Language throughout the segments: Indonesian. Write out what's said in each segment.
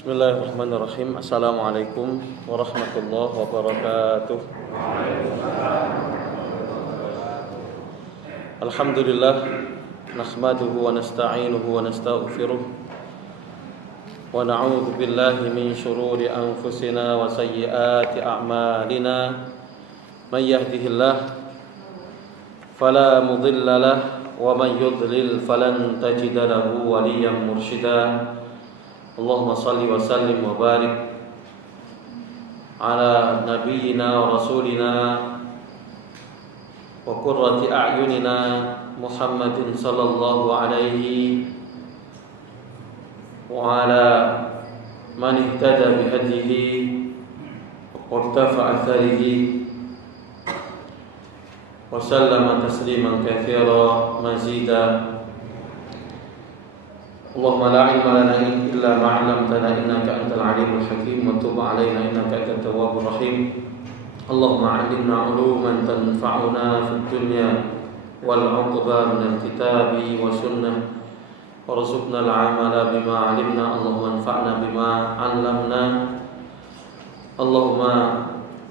Bismillahirrahmanirrahim. Assalamualaikum warahmatullahi wabarakatuh. Alhamdulillah, nahmaduhu wa nasta'inuhu wa nastaghfiruh wa na'udzu billahi min shururi anfusina wa sayyiati a'malina. May yahdihillahu fala mudilla lahu wa may yudlil falan tajida lahu waliyyan mursyida. Allahumma salli wa sallim wa barik ala nabiyyina wa rasulina wa qurrati a'yunina Muhammadin sallallahu alaihi wa ala man ihtada bihadihi wa iqtafa atharihi wa sallama tasliman katsira mazida. Allahumma la ilma lana illa ma 'allamtana innaka antal alimul hakim wa tub 'alaina innaka antat tawwabur rahim. Allahumma 'allimna 'uluman tanfa'una fid dunya wal 'uqba minal kitabi wa sunnah warzuqna al-'amala bima 'alimna. Allahumma anfa'na bima 'allamna. Allahumma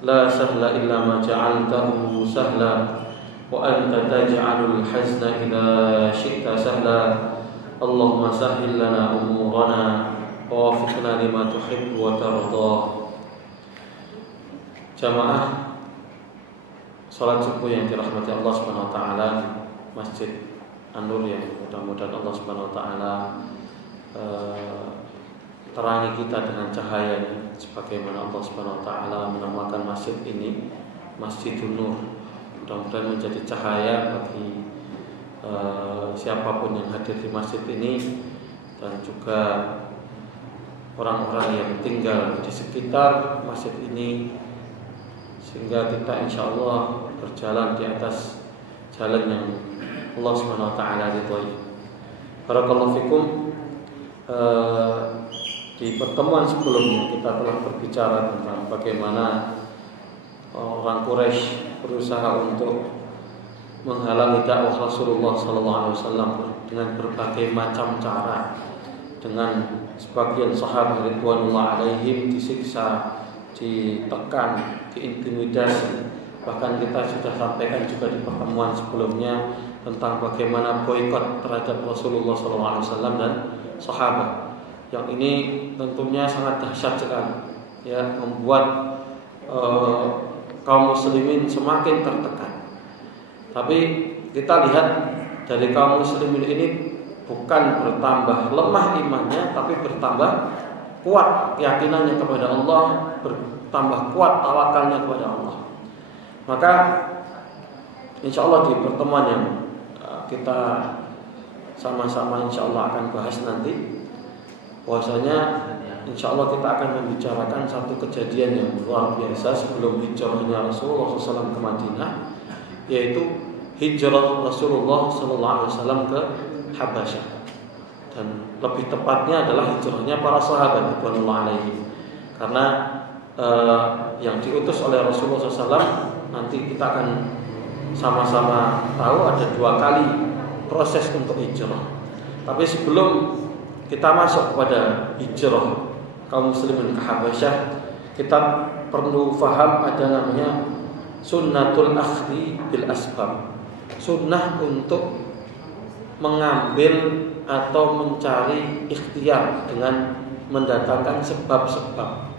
la sahla illa ma ja'altahu sahla wa anta taj'alul hazna idza syi'ta sahla. Allahumma sahhil lana umurana wa wafiqna lima tuhibbu wa tardah. Jamaah salat subuh yang dirahmati Allah Subhanahu wa taala di Masjid An-Nur, yang mudah-mudahan Allah Subhanahu wa taala terangi kita dengan cahayanya sebagaimana Allah Subhanahu wa taala menamakan masjid ini Masjidun Nur. Mudah-mudahan menjadi cahaya bagi siapapun yang hadir di masjid ini dan juga orang-orang yang tinggal di sekitar masjid ini, sehingga kita insya Allah berjalan di atas jalan yang Allah Subhanahu wa taala ridhoi. Barakallahu fikum. Di pertemuan sebelumnya kita telah berbicara tentang bagaimana orang Quraisy berusaha untuk menghalangi dakwah Rasulullah SAW dengan berbagai macam cara, dengan sebagian sahabat ridwanullah alaihim disiksa, ditekan, diintimidasi. Bahkan kita sudah sampaikan juga di pertemuan sebelumnya tentang bagaimana boikot terhadap Rasulullah SAW dan sahabat. Yang ini tentunya sangat dahsyat sekali, ya, membuat kaum muslimin semakin tertekan. Tapi kita lihat dari kaum muslimin ini bukan bertambah lemah imannya, tapi bertambah kuat keyakinannya kepada Allah, bertambah kuat tawakalnya kepada Allah. Maka insya Allah di pertemuan yang kita sama-sama insya Allah akan bahas nanti, bahwasanya insya Allah kita akan membicarakan satu kejadian yang luar biasa sebelum hijrahnya Rasulullah SAW ke Madinah, yaitu hijrah Rasulullah SAW ke Habasyah, dan lebih tepatnya adalah hijrahnya para sahabat radhiyallahu alaihim. Karena yang diutus oleh Rasulullah SAW nanti kita akan sama-sama tahu ada 2 kali proses untuk hijrah. Tapi sebelum kita masuk kepada hijrah kaum muslimin ke Habasyah, kita perlu faham ada namanya sunnatul akhdhi bil asbab. Sunnah untuk mengambil atau mencari ikhtiar dengan mendatangkan sebab-sebab.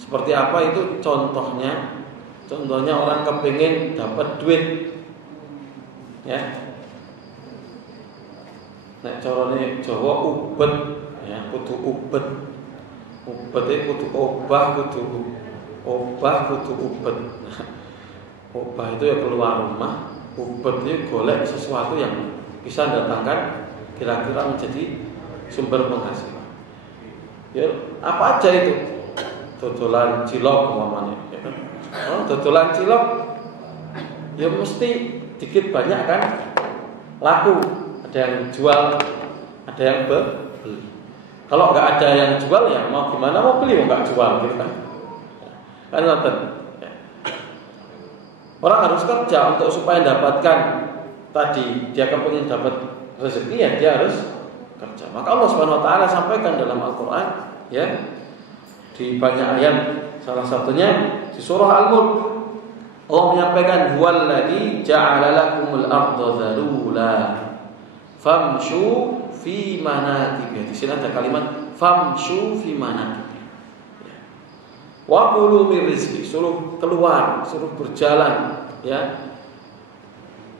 Seperti apa itu contohnya? Contohnya orang kepingin dapat duit, ya. Nek carane Jawa ubet, ya, kudu ubet. Ubet itu kudu obah, kudu ubet. Obah itu ya keluar rumah, ubet itu golek sesuatu yang bisa datangkan kira-kira menjadi sumber penghasilan. Ya, apa aja itu? Dodolan cilok umpamanya, ya kan? Dodolan cilok ya mesti dikit banyak kan laku, ada yang jual, ada yang beli. Kalau nggak ada yang jual ya mau gimana, mau beli mau nggak jual gitu kan? Kan nonton. Orang harus kerja untuk supaya mendapatkan tadi, dia kepingin dapat rezeki ya dia harus kerja. Maka Allah Subhanahu wa taala sampaikan dalam Al-Qur'an ya di banyak ayat, salah satunya di surah Al-Mulk. Allah menyampaikan huwallazi ja'ala lakumul arda dzalula famshu fi manakibiha. Di sini ada kalimat famshu fi manakibiha. Wa kulu min rizqi, suruh keluar, suruh berjalan ya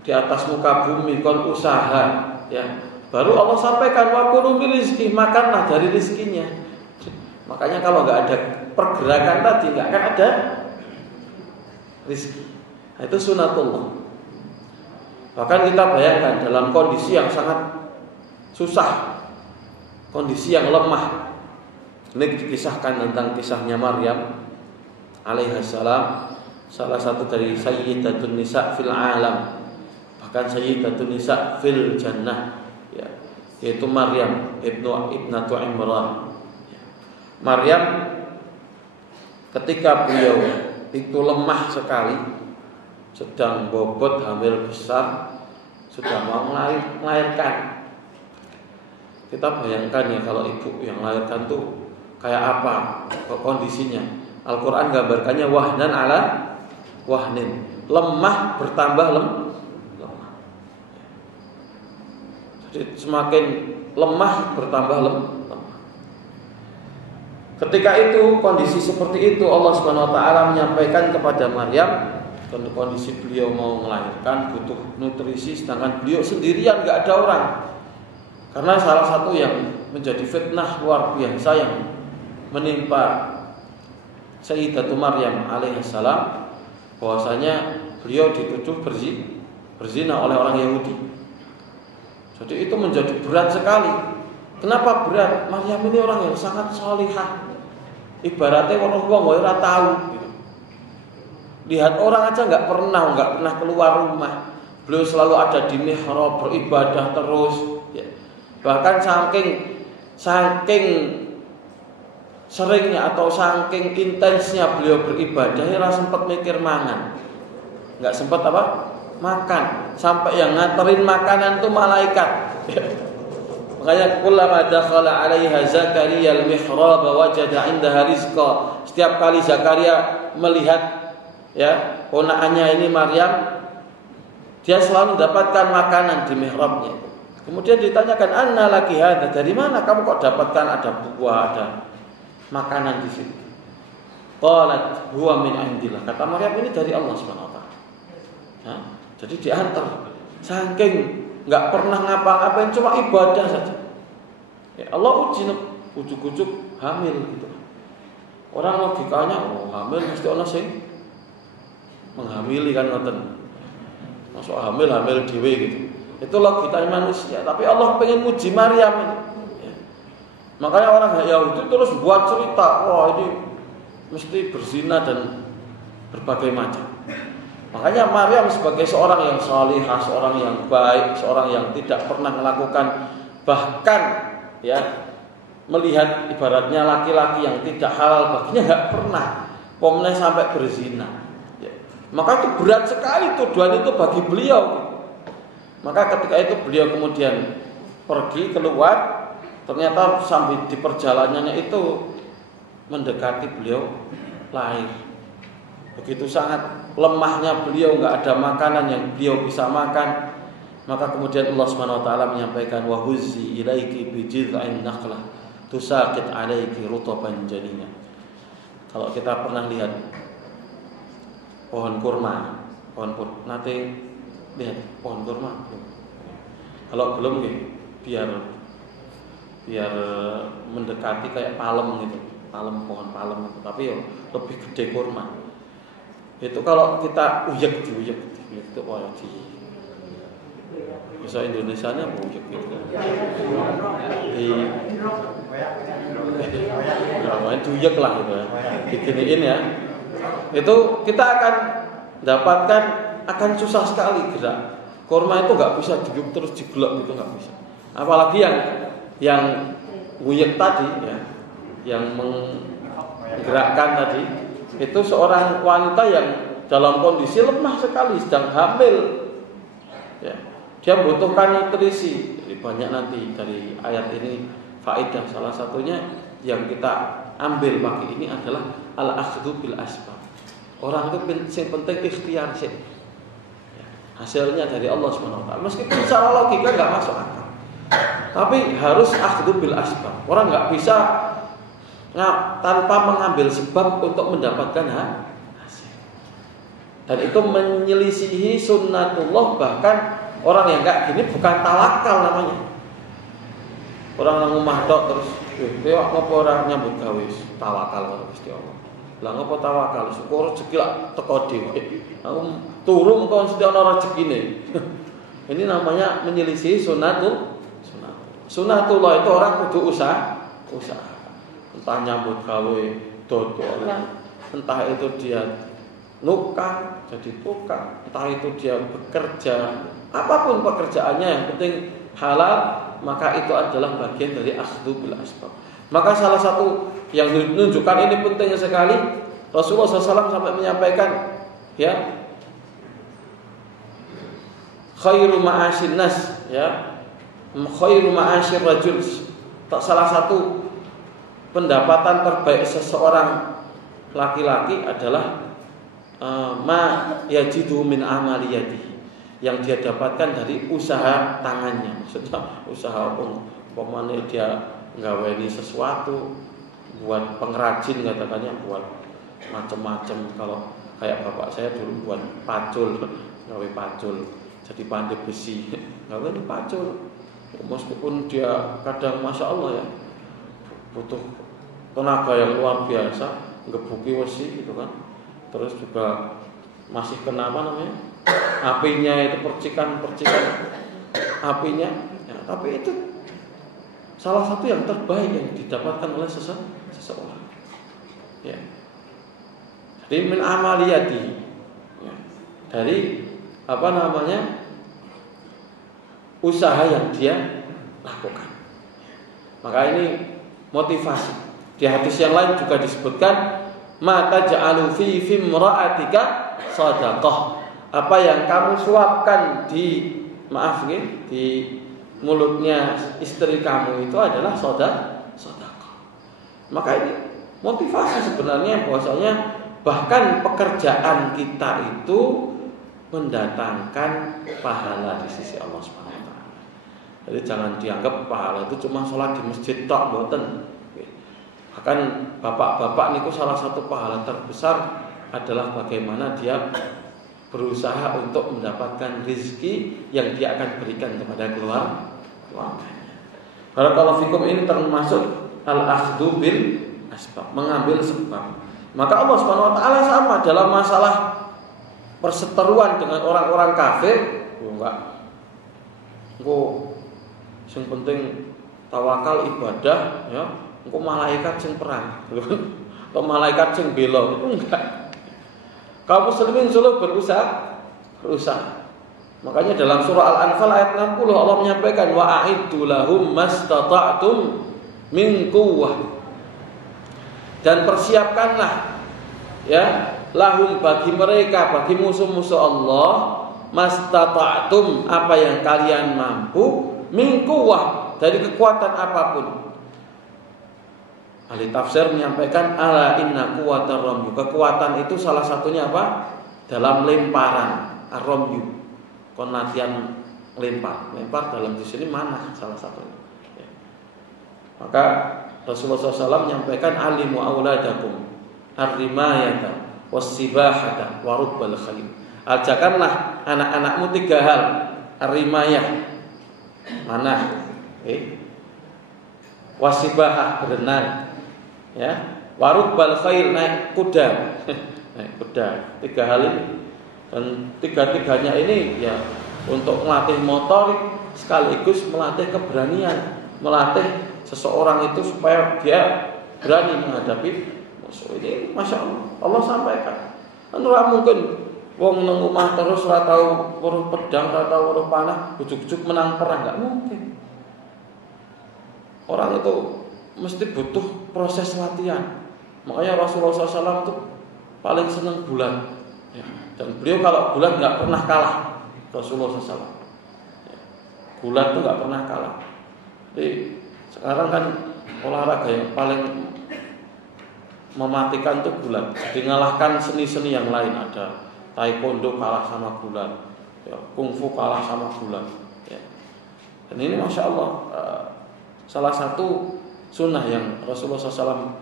di atas muka bumi, kon usaha ya. Baru Allah sampaikan wa kulu min rizqi, makanlah dari rizkinya. Makanya kalau enggak ada pergerakan tadi enggak akan ada rizki. Nah, itu sunatullah. Bahkan kita bayangkan dalam kondisi yang sangat susah, kondisi yang lemah. Ini dikisahkan tentang kisahnya Maryam alaihissalam, salah satu dari sayyidatun nisa fil alam, bahkan sayyidatun nisa fil jannah ya, yaitu Maryam ibnatu Imran. Maryam ketika beliau itu lemah sekali, sedang bobot hamil besar, sudah mau melahirkan. Kita bayangkan ya kalau ibu yang melahirkan tuh kayak apa kondisinya. Al-Quran gambarkannya wahnan ala wahnin, lemah bertambah lemah. Jadi semakin lemah bertambah lemah. Ketika itu kondisi seperti itu Allah Subhanahu wa taala menyampaikan kepada Maryam, kondisi beliau mau melahirkan butuh nutrisi, sedangkan beliau sendirian, enggak ada orang. Karena salah satu yang menjadi fitnah luar biasa yang menimpa Sayyidatul Maryam alaihissalam, bahwasanya beliau dituduh berzina oleh orang Yahudi. Jadi itu menjadi berat sekali. Kenapa berat? Maryam ini orang yang sangat salihah. Ibaratnya orang ora tahu gitu. Lihat orang aja nggak pernah keluar rumah. Beliau selalu ada di mihrab beribadah terus ya. Bahkan saking seringnya atau saking intensnya beliau beribadah, ya sempat mikir mangan, nggak sempat makan, sampai yang nganterin makanan tuh malaikat. Makanya kullama dakhala 'alaiha Zakaria al-mihrab wajada 'indaha rizqa. Setiap kali Zakaria melihat ya ponakannya ini Maryam, dia selalu mendapatkan makanan di mihrabnya. Kemudian ditanyakan, "Anna laki hadza?" Dari mana kamu kok dapatkan ada buah, ada makanan di sini? Qalat huwa min indillah. Kata Maryam, ini dari Allah Subhanahu wa taala. Nah, jadi diantar. Saking enggak pernah ngapa-ngapain, cuma ibadah saja. Ya, Allah ujuk-ujuk hamil gitu. Orang logikanya, hamil mesti ana sing menghamili kan ngoten. Masuk hamil dhewe gitu. Itu logikanya manusia, tapi Allah pengen muji Maryam ini. Ya. Makanya orang Yahudi terus buat cerita, wah ini mesti berzina dan berbagai macam. Makanya Maryam sebagai seorang yang salihah, seorang yang baik, seorang yang tidak pernah melakukan, bahkan ya melihat ibaratnya laki-laki yang tidak halal baginya nggak pernah, pomnya sampai berzina. Ya. Maka itu berat sekali tuduhan itu bagi beliau. Maka ketika itu beliau kemudian pergi keluar, ternyata sambil di perjalanannya itu mendekati beliau lahir. Begitu sangat lemahnya beliau, enggak ada makanan yang beliau bisa makan. Maka kemudian Allah Subhanahu wa taala menyampaikan wa huzzi ilaiki bi jid'in nakhlah tusaqit 'alaiki rutaban janiyya. Kalau kita pernah lihat pohon kurma, nanti lihat pohon kurma. Kalau belum nih, biar mendekati kayak palem gitu, pohon palem gitu. Tapi ya lebih gede kurma. Itu kalau kita uyek itu wajib. Bahasa Indonesianya uyek gitu. Uyek lah gitu ya. Diginiin ya. Itu kita akan dapatkan akan susah sekali gerak. Kurma itu nggak bisa diuk terus digelok gitu, nggak bisa. Apalagi yang uyek tadi ya, yang menggerakkan tadi. Itu seorang wanita yang dalam kondisi lemah sekali, sedang hamil. Ya. Dia butuhkan nutrisi. Jadi banyak nanti dari ayat ini faedah. Salah satunya yang kita ambil pagi ini adalah al-akhdhu bil asbab. Orang itu yang penting ikhtiar sih. Hasilnya dari Allah SWT. Meskipun secara logika nggak masuk akal, tapi harus akhdhu bil asbab. Orang nggak bisa tanpa mengambil sebab untuk mendapatkan hasil. Dan itu menyelisihi sunnatullah. Bahkan orang yang kayak gini bukan tawakal namanya. Orang nang omah tok terus yo ngopo ora nyambut gawe tawakal karo Gusti Allah. Lah ngopo tawakal? Syukur rezeki lak teko dhewe. Aku turu mengko mesti ana rezekine. Ini namanya menyelisihi sunnatullah. Sunnatullah itu orang kudu usaha. Entah nyambut gawe dodolan, entah itu dia nukang jadi tukang, entah itu dia bekerja, apapun pekerjaannya yang penting halal, maka itu adalah bagian dari akhdhu bil asbab. Maka salah satu yang menunjukkan ini penting sekali, Rasulullah SAW sampai menyampaikan, ya, khairu ma'asyin nas, ya, khairu ma'asyir rajul. Salah satu pendapatan terbaik seseorang laki-laki adalah ma yajidu min amali yadihi, yang dia dapatkan dari usaha tangannya. Maksudnya usaha umpamanya dia nggaweni sesuatu, buat pengrajin katakannya, buat macam-macam. Kalau kayak bapak saya dulu buat pacul, gawe pacul, jadi pandai besi, gawe pacul. Meskipun dia kadang masya Allah ya butuh tenaga yang luar biasa, ngebuki besi gitu kan. Terus juga masih kena apa namanya, apinya itu percikan apinya, ya, tapi itu salah satu yang terbaik yang didapatkan oleh seseorang. Ya. Jadi min amaliyati, ya, dari apa namanya, usaha yang dia lakukan. Maka ini motivasi. Di hadis yang lain juga disebutkan, mata ja'alu fi imra'atika shadaqah. Apa yang kamu suapkan di mulutnya istri kamu itu adalah sedekah. Maka ini motivasi sebenarnya bahwasanya bahkan pekerjaan kita itu mendatangkan pahala di sisi Allah Subhanahu wa taala. Jadi jangan dianggap pahala itu cuma sholat di masjid tok, mboten. Bahkan bapak-bapak niku salah satu pahala terbesar adalah bagaimana dia berusaha untuk mendapatkan rezeki yang dia akan berikan kepada keluarganya. Barakallahu fikum, ini termasuk al-akhdhu bil asbab, mengambil sebab. Maka Allah Subhanahu wa taala sama dalam masalah perseteruan dengan orang-orang kafir, enggak. Sing penting tawakal ibadah, ya. Engko malaikat sing perang, atau malaikat sing bela, itu enggak. Kaum muslimin selalu berusaha. Makanya dalam surah Al-Anfal ayat 60 Allah menyampaikan, wa a'iddu lahum mastata'tum min quwwah. Dan persiapkanlah, ya, lahum bagi mereka, bagi musuh-musuh Allah, mastata'tum, apa yang kalian mampu, min quwwah, dari kekuatan apapun. Ahli tafsir menyampaikan, ala inna quwwatar ramyu. Kekuatan itu salah satunya apa? Dalam lemparan, ar-ramyu. Kon latihan lempar dalam di sini mana salah satunya. Ya. Maka Rasulullah SAW menyampaikan, alimu auladakum ar-rimayata was-sibahata wa rubbal khayl. Ajarkanlah anak-anakmu 3 hal. Ar-rimayah, manah, wasibahah, berenang, ya, warubbal khail, naik kuda. 3 hal ini. Dan 3-tiganya ini ya untuk melatih motor sekaligus melatih keberanian, melatih seseorang itu supaya dia berani menghadapi musuh. Ini masya Allah sampaikan. Kan ora mungkin wong nang omah terus ora tau weruh pedang, ora tau weruh panah, ujug-ujug menang perang, enggak mungkin. Orang itu mesti butuh proses latihan. Makanya Rasulullah SAW itu paling senang bulan, ya. Dan beliau kalau bulan nggak pernah kalah, Rasulullah SAW. Ya. Gulat itu nggak pernah kalah. Jadi sekarang kan olahraga yang paling mematikan itu gulat. Jadi ngalahkan seni-seni yang lain, ada taekwondo kalah sama gulat, ya, kungfu kalah sama gulat. Ya. Dan ini masya Allah salah satu sunnah yang Rasulullah SAW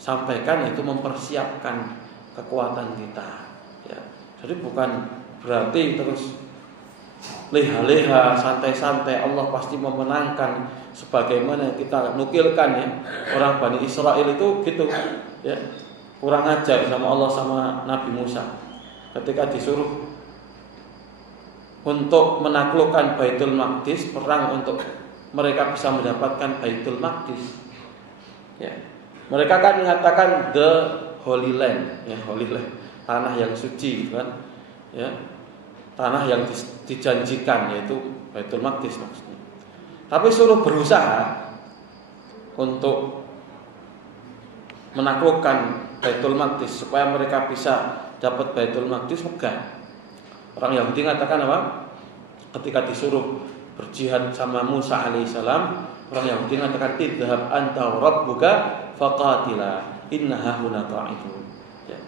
sampaikan, itu mempersiapkan kekuatan kita. Ya. Jadi bukan berarti terus leha-leha, santai-santai, Allah pasti memenangkan, sebagaimana kita nukilkan ya, orang Bani Israel itu gitu ya, kurang ajar sama Allah sama Nabi Musa ketika disuruh untuk menaklukkan Baitul Maqdis, perang untuk mereka bisa mendapatkan Baitul Maqdis ya. Mereka kan mengatakan the Holy Land ya, Holy Land, tanah yang suci kan ya, tanah yang dijanjikan, yaitu Baitul Maqdis maksudnya. Tapi suruh berusaha untuk menaklukkan Baitul Maqdis supaya mereka bisa dapat Baitul Maqdis, enggak. Orang Yahudi mengatakan apa? Ketika disuruh berjihad sama Musa alaihissalam, orang Yahudi mengatakan idhhab anta rabbuka faqatila innaha huna qa'idun. Ya.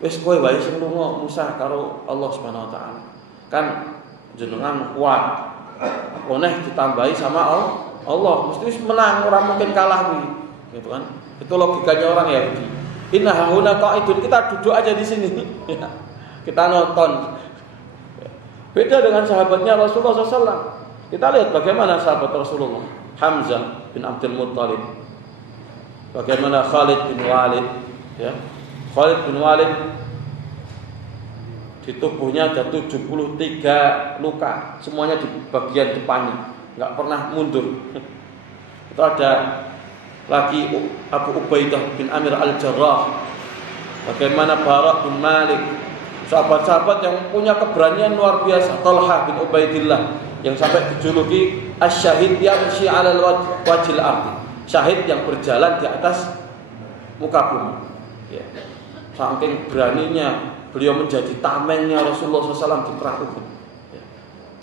Wis kowe wae sing lunga Musa karo Allah Subhanahu wa taala. Kan jenengan kuat. Oneh ditambahi sama Allah, mesti menang, orang mungkin kalah nih. Gitu kan? Itu logikanya orang Yahudi. Inna hauna qa'idun, kita duduk aja di sini. Ya. Kita nonton. Beda dengan sahabatnya Rasulullah SAW. Kita lihat bagaimana sahabat Rasulullah, Hamzah bin Abdul Muttalib, bagaimana Khalid bin Walid, ya. Khalid bin Walid di tubuhnya ada 73 luka, semuanya di bagian depannya, nggak pernah mundur. Itu ada lagi Abu Ubaidah bin Amir al-Jarrah, bagaimana Bara bin Malik, sahabat-sahabat yang punya keberanian luar biasa. Talha bin Ubaidillah yang sampai dijuluki Asy-Syahid yamshi 'alal wajhil ardi, syahid yang berjalan di atas muka bumi. Ya. Saking beraninya beliau menjadi tamengnya Rasulullah SAW di perang Uhud. Ya.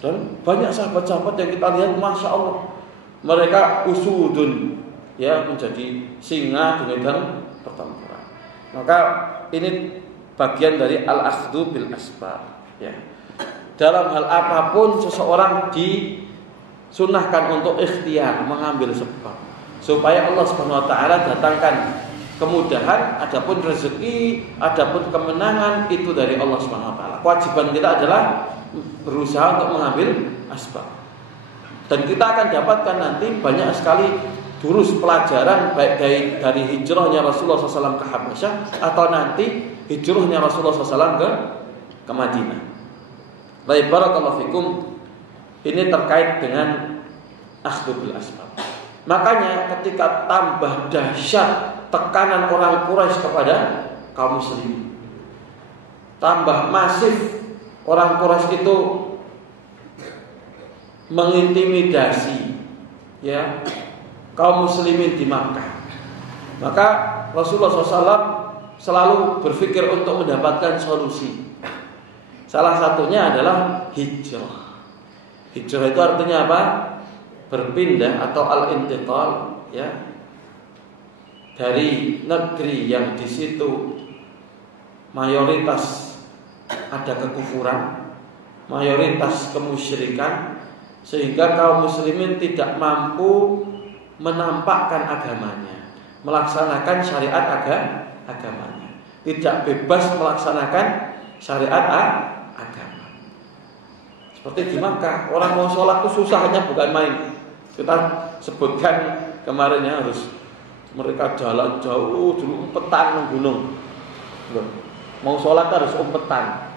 Dan banyak sahabat-sahabat yang kita lihat, masya Allah, mereka usudun, ya, menjadi singa di medan pertempuran. Maka ini bagian dari al-akhdhu bil asbab. Ya. Dalam hal apapun seseorang disunahkan untuk ikhtiar, mengambil sebab, supaya Allah Subhanahu wa taala datangkan kemudahan, adapun rezeki, adapun kemenangan itu dari Allah Subhanahu wa taala. Kewajiban kita adalah berusaha untuk mengambil asbab. Dan kita akan dapatkan nanti banyak sekali durus pelajaran, baik dari hijrahnya Rasulullah SAW ke Habasyah atau nanti hijrahnya Rasulullah SAW ke Madinah. Baik, barakallahu fikum. Ini terkait dengan akhdhu bil asbab. Makanya ketika tambah dahsyat tekanan orang Quraisy kepada kaum muslimin, tambah masif orang Quraisy itu mengintimidasi, ya, kaum muslimin di Makkah, maka Rasulullah SAW selalu berpikir untuk mendapatkan solusi. Salah satunya adalah hijrah. Hijrah itu artinya apa? Berpindah atau al-intiqal, ya, dari negeri yang di situ mayoritas ada kekufuran, mayoritas kemusyrikan, sehingga kaum muslimin tidak mampu menampakkan agamanya, melaksanakan syariat agamanya, tidak bebas melaksanakan syariat agama. Seperti di Makkah, orang mau sholat itu susahnya bukan main. Kita sebutkan kemarin ya, harus mereka jalan jauh dulu, umpetan gunung. Mau sholat harus umpetan.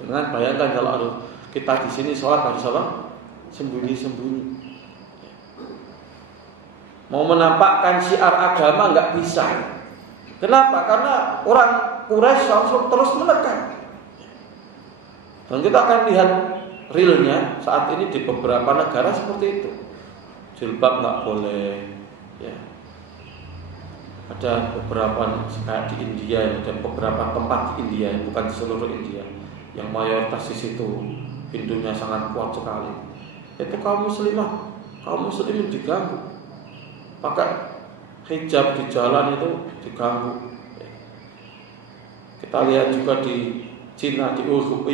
Dengan bayangkan kalau harus kita di sini sholat harus apa? Sembunyi-sembunyi. Mau menampakkan syiar agama nggak bisa. Kenapa? Karena orang Quraisy langsung terus menekan. Dan kita akan lihat realnya saat ini di beberapa negara seperti itu. Jilbab nggak boleh, ya. Ada beberapa kayak di India, dan beberapa tempat di India, bukan di seluruh India, yang mayoritas di situ Hindunya sangat kuat sekali. itu kaum muslimin diganggu. Pakai hijab di jalan itu diganggu. Kita lihat juga di Cina, di Uighur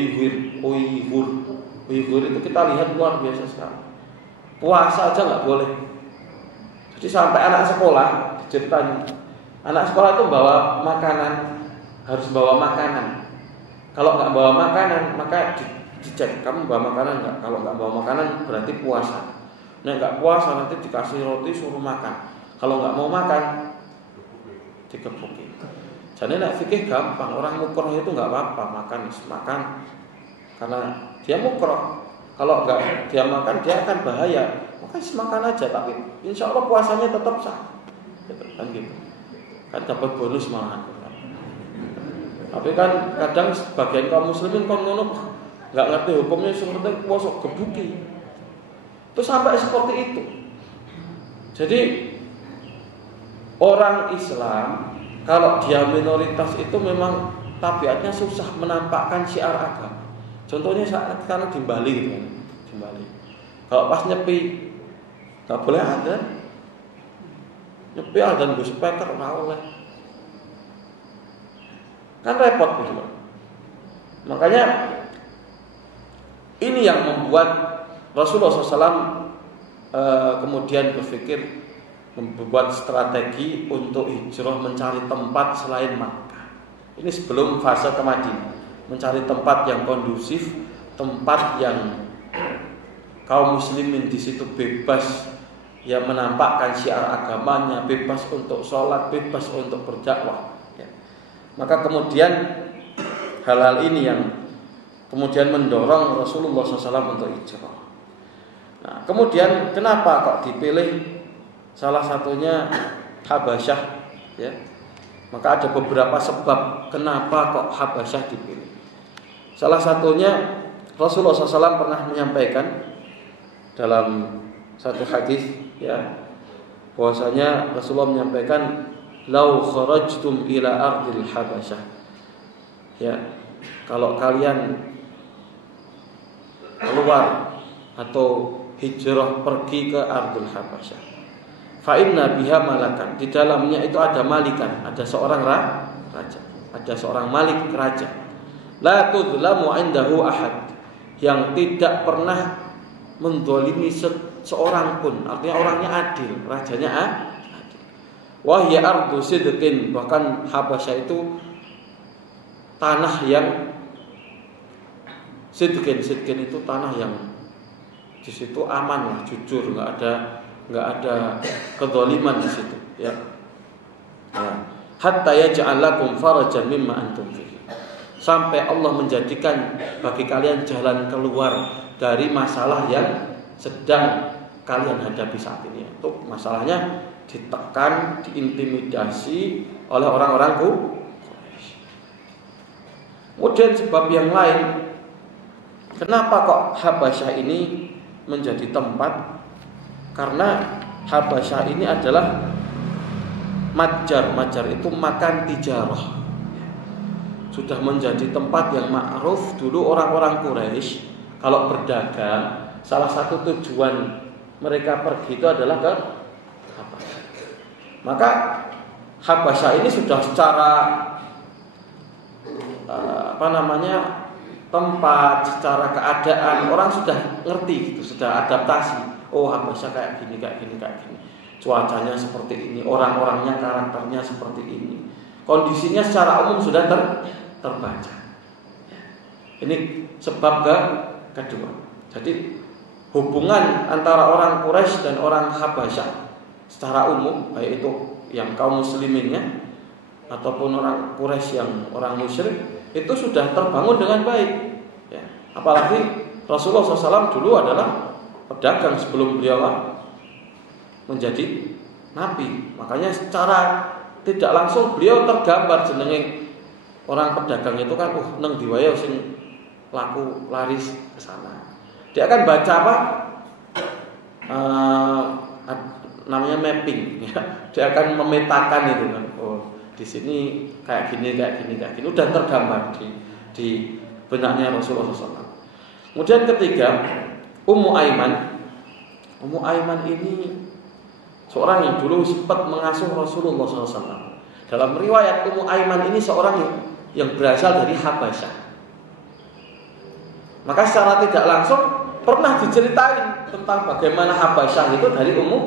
itu kita lihat luar biasa sekali. Puasa aja nggak boleh. Jadi sampai anak sekolah diceritain, anak sekolah itu bawa makanan, harus bawa makanan. Kalau nggak bawa makanan, maka dicek kamu bawa makanan nggak. Kalau nggak bawa makanan berarti puasa. Nah nggak puasa nanti dikasih roti suruh makan. Kalau nggak mau makan dikepuki. Jadi nak fikih gampang, orang mukroh itu nggak apa-apa makan karena dia mukroh. Kalau nggak dia makan dia akan bahaya. Maka makan aja, tapi insya Allah puasanya tetap sah. Kan gitu. Kan dapat bonus malahan. Tapi kan kadang sebagian kaum muslimin kan ngono nggak ngerti hukumnya, seperti puasa gebuki. Itu sampai seperti itu. Jadi orang Islam kalau dia minoritas itu memang tabiatnya susah menampakkan syiar agama. Contohnya saat sekarang di Bali gitu kan. Di Bali. Kalau pas nyepi nggak boleh ada. Nyepi ada gue speaker nggak boleh. Kan repot gitu kan. Makanya ini yang membuat Rasulullah SAW kemudian berpikir membuat strategi untuk hijrah mencari tempat selain Makkah. Ini sebelum fase ke Madinah, mencari tempat yang kondusif, tempat yang kaum muslimin di situ bebas ya menampakkan syiar agamanya, bebas untuk sholat, bebas untuk berdakwah. Ya. Maka kemudian hal-hal ini yang kemudian mendorong Rasulullah SAW untuk hijrah. Nah, kemudian kenapa kok dipilih? Salah satunya Habasyah, ya. Maka ada beberapa sebab kenapa kok Habasyah dipilih. Salah satunya Rasulullah SAW pernah menyampaikan dalam satu hadis, ya, bahwasanya Rasulullah menyampaikan, "Lau kharajtum ila ardil Habasyah." Ya, kalau kalian keluar atau hijrah pergi ke ardil Habasyah, fa inna biha malakan, di dalamnya itu ada malikan, ada seorang raja, ada seorang malik raja. La tudzlamu indahu ahad, yang tidak pernah mendolimi seorang pun, artinya orangnya adil, rajanya adil. Wa hiya ardu sidqin, bahkan Habasyah itu tanah yang sidqin itu tanah yang di situ aman lah, jujur, nggak ada kezaliman di situ, ya. Hatta yaj'al lakum farajan mimma antum fihi, sampai Allah menjadikan bagi kalian jalan keluar dari masalah yang sedang kalian hadapi saat ini. Itu masalahnya ditekan, diintimidasi oleh orang-orang Quraisy. Kemudian sebab yang lain, kenapa kok Habasyah ini menjadi tempat? Karena Habasyah ini adalah Majar itu makan tijarah. Sudah menjadi tempat yang ma'ruf. Dulu orang-orang Quraisy kalau berdagang, salah satu tujuan mereka pergi itu adalah ke Habasyah. Maka Habasyah ini sudah secara tempat, secara keadaan orang sudah ngerti gitu, sudah adaptasi. Oh, Habasyah kayak gini. Cuacanya seperti ini, orang-orangnya, karakternya seperti ini. Kondisinya secara umum sudah terbaca. Ini sebab kedua. Jadi hubungan antara orang Quraisy dan orang Habasyah secara umum, baik itu yang kaum musliminnya ataupun orang Quraisy yang orang musyrik, itu sudah terbangun dengan baik. Ya. Apalagi Rasulullah SAW dulu adalah pedagang sebelum beliau menjadi nabi. Makanya secara tidak langsung beliau tergambar jenenge orang pedagang itu kan, neng diwaya sing laku laris ke sana. Dia akan baca apa? Namanya mapping, ya. Dia akan memetakan itu kan. Oh, di sini kayak gini. Udah tergambar di benaknya Rasulullah SAW. Kemudian ketiga, Ummu Aiman ini seorang yang dulu sempat mengasuh Rasulullah SAW. Dalam riwayat Ummu Aiman ini seorang yang berasal dari Habasyah. Maka secara tidak langsung pernah diceritain tentang bagaimana Habasyah itu dari Ummu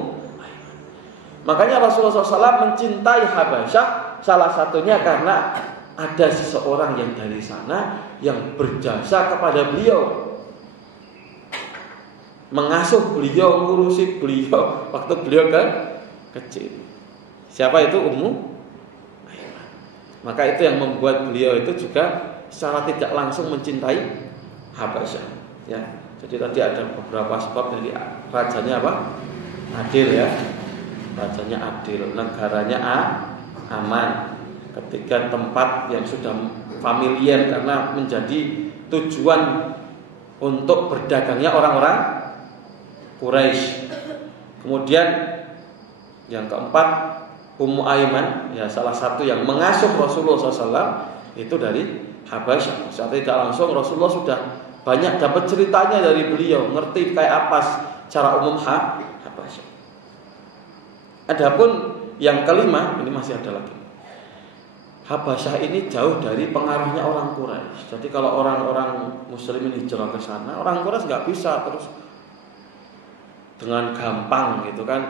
Aiman. Makanya Rasulullah SAW mencintai Habasyah salah satunya karena ada seseorang yang dari sana yang berjasa kepada beliau, mengasuh beliau, ngurusi beliau waktu beliau kecil. Siapa itu? Ummu Aiman. Maka itu yang membuat beliau itu juga secara tidak langsung mencintai Habasyah. Ya. Jadi tadi ada beberapa sebab dari rajanya apa? Adil ya. Rajanya adil, negaranya aman. Ketiga, tempat yang sudah familiar karena menjadi tujuan untuk berdagangnya orang-orang Quraisy. Kemudian yang keempat, Ummu Aiman, ya salah satu yang mengasuh Rasulullah SAW itu dari Habasyah. Saat tidak langsung Rasulullah sudah banyak dapat ceritanya dari beliau, ngerti kayak apa cara umum Habasyah. Adapun yang kelima, ini masih ada lagi. Habasyah ini jauh dari pengaruhnya orang Quraisy. Jadi kalau orang-orang Muslim ini hijrah ke sana, orang Quraisy nggak bisa terus dengan gampang gitu kan,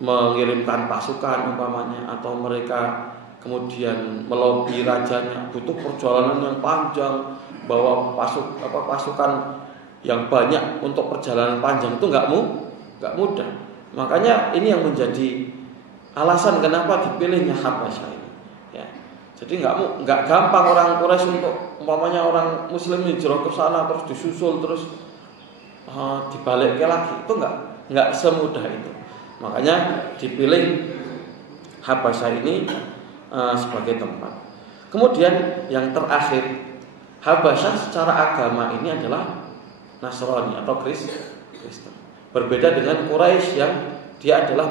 mengirimkan pasukan umpamanya, atau mereka kemudian melobi rajanya, butuh perjalanan yang panjang, bawa pasukan yang banyak untuk perjalanan panjang itu nggak mudah. Makanya ini yang menjadi alasan kenapa dipilihnya Habasyah ini. Ya. Jadi nggak gampang orang Quraisy untuk umpamanya orang Muslim hijrah ke sana terus disusul terus dibaliknya lagi, itu nggak semudah itu. Makanya dipilih Habasyah ini sebagai tempat. Kemudian yang terakhir, Habasyah secara agama ini adalah Nasrani atau Kristen. Berbeda dengan Quraisy yang dia adalah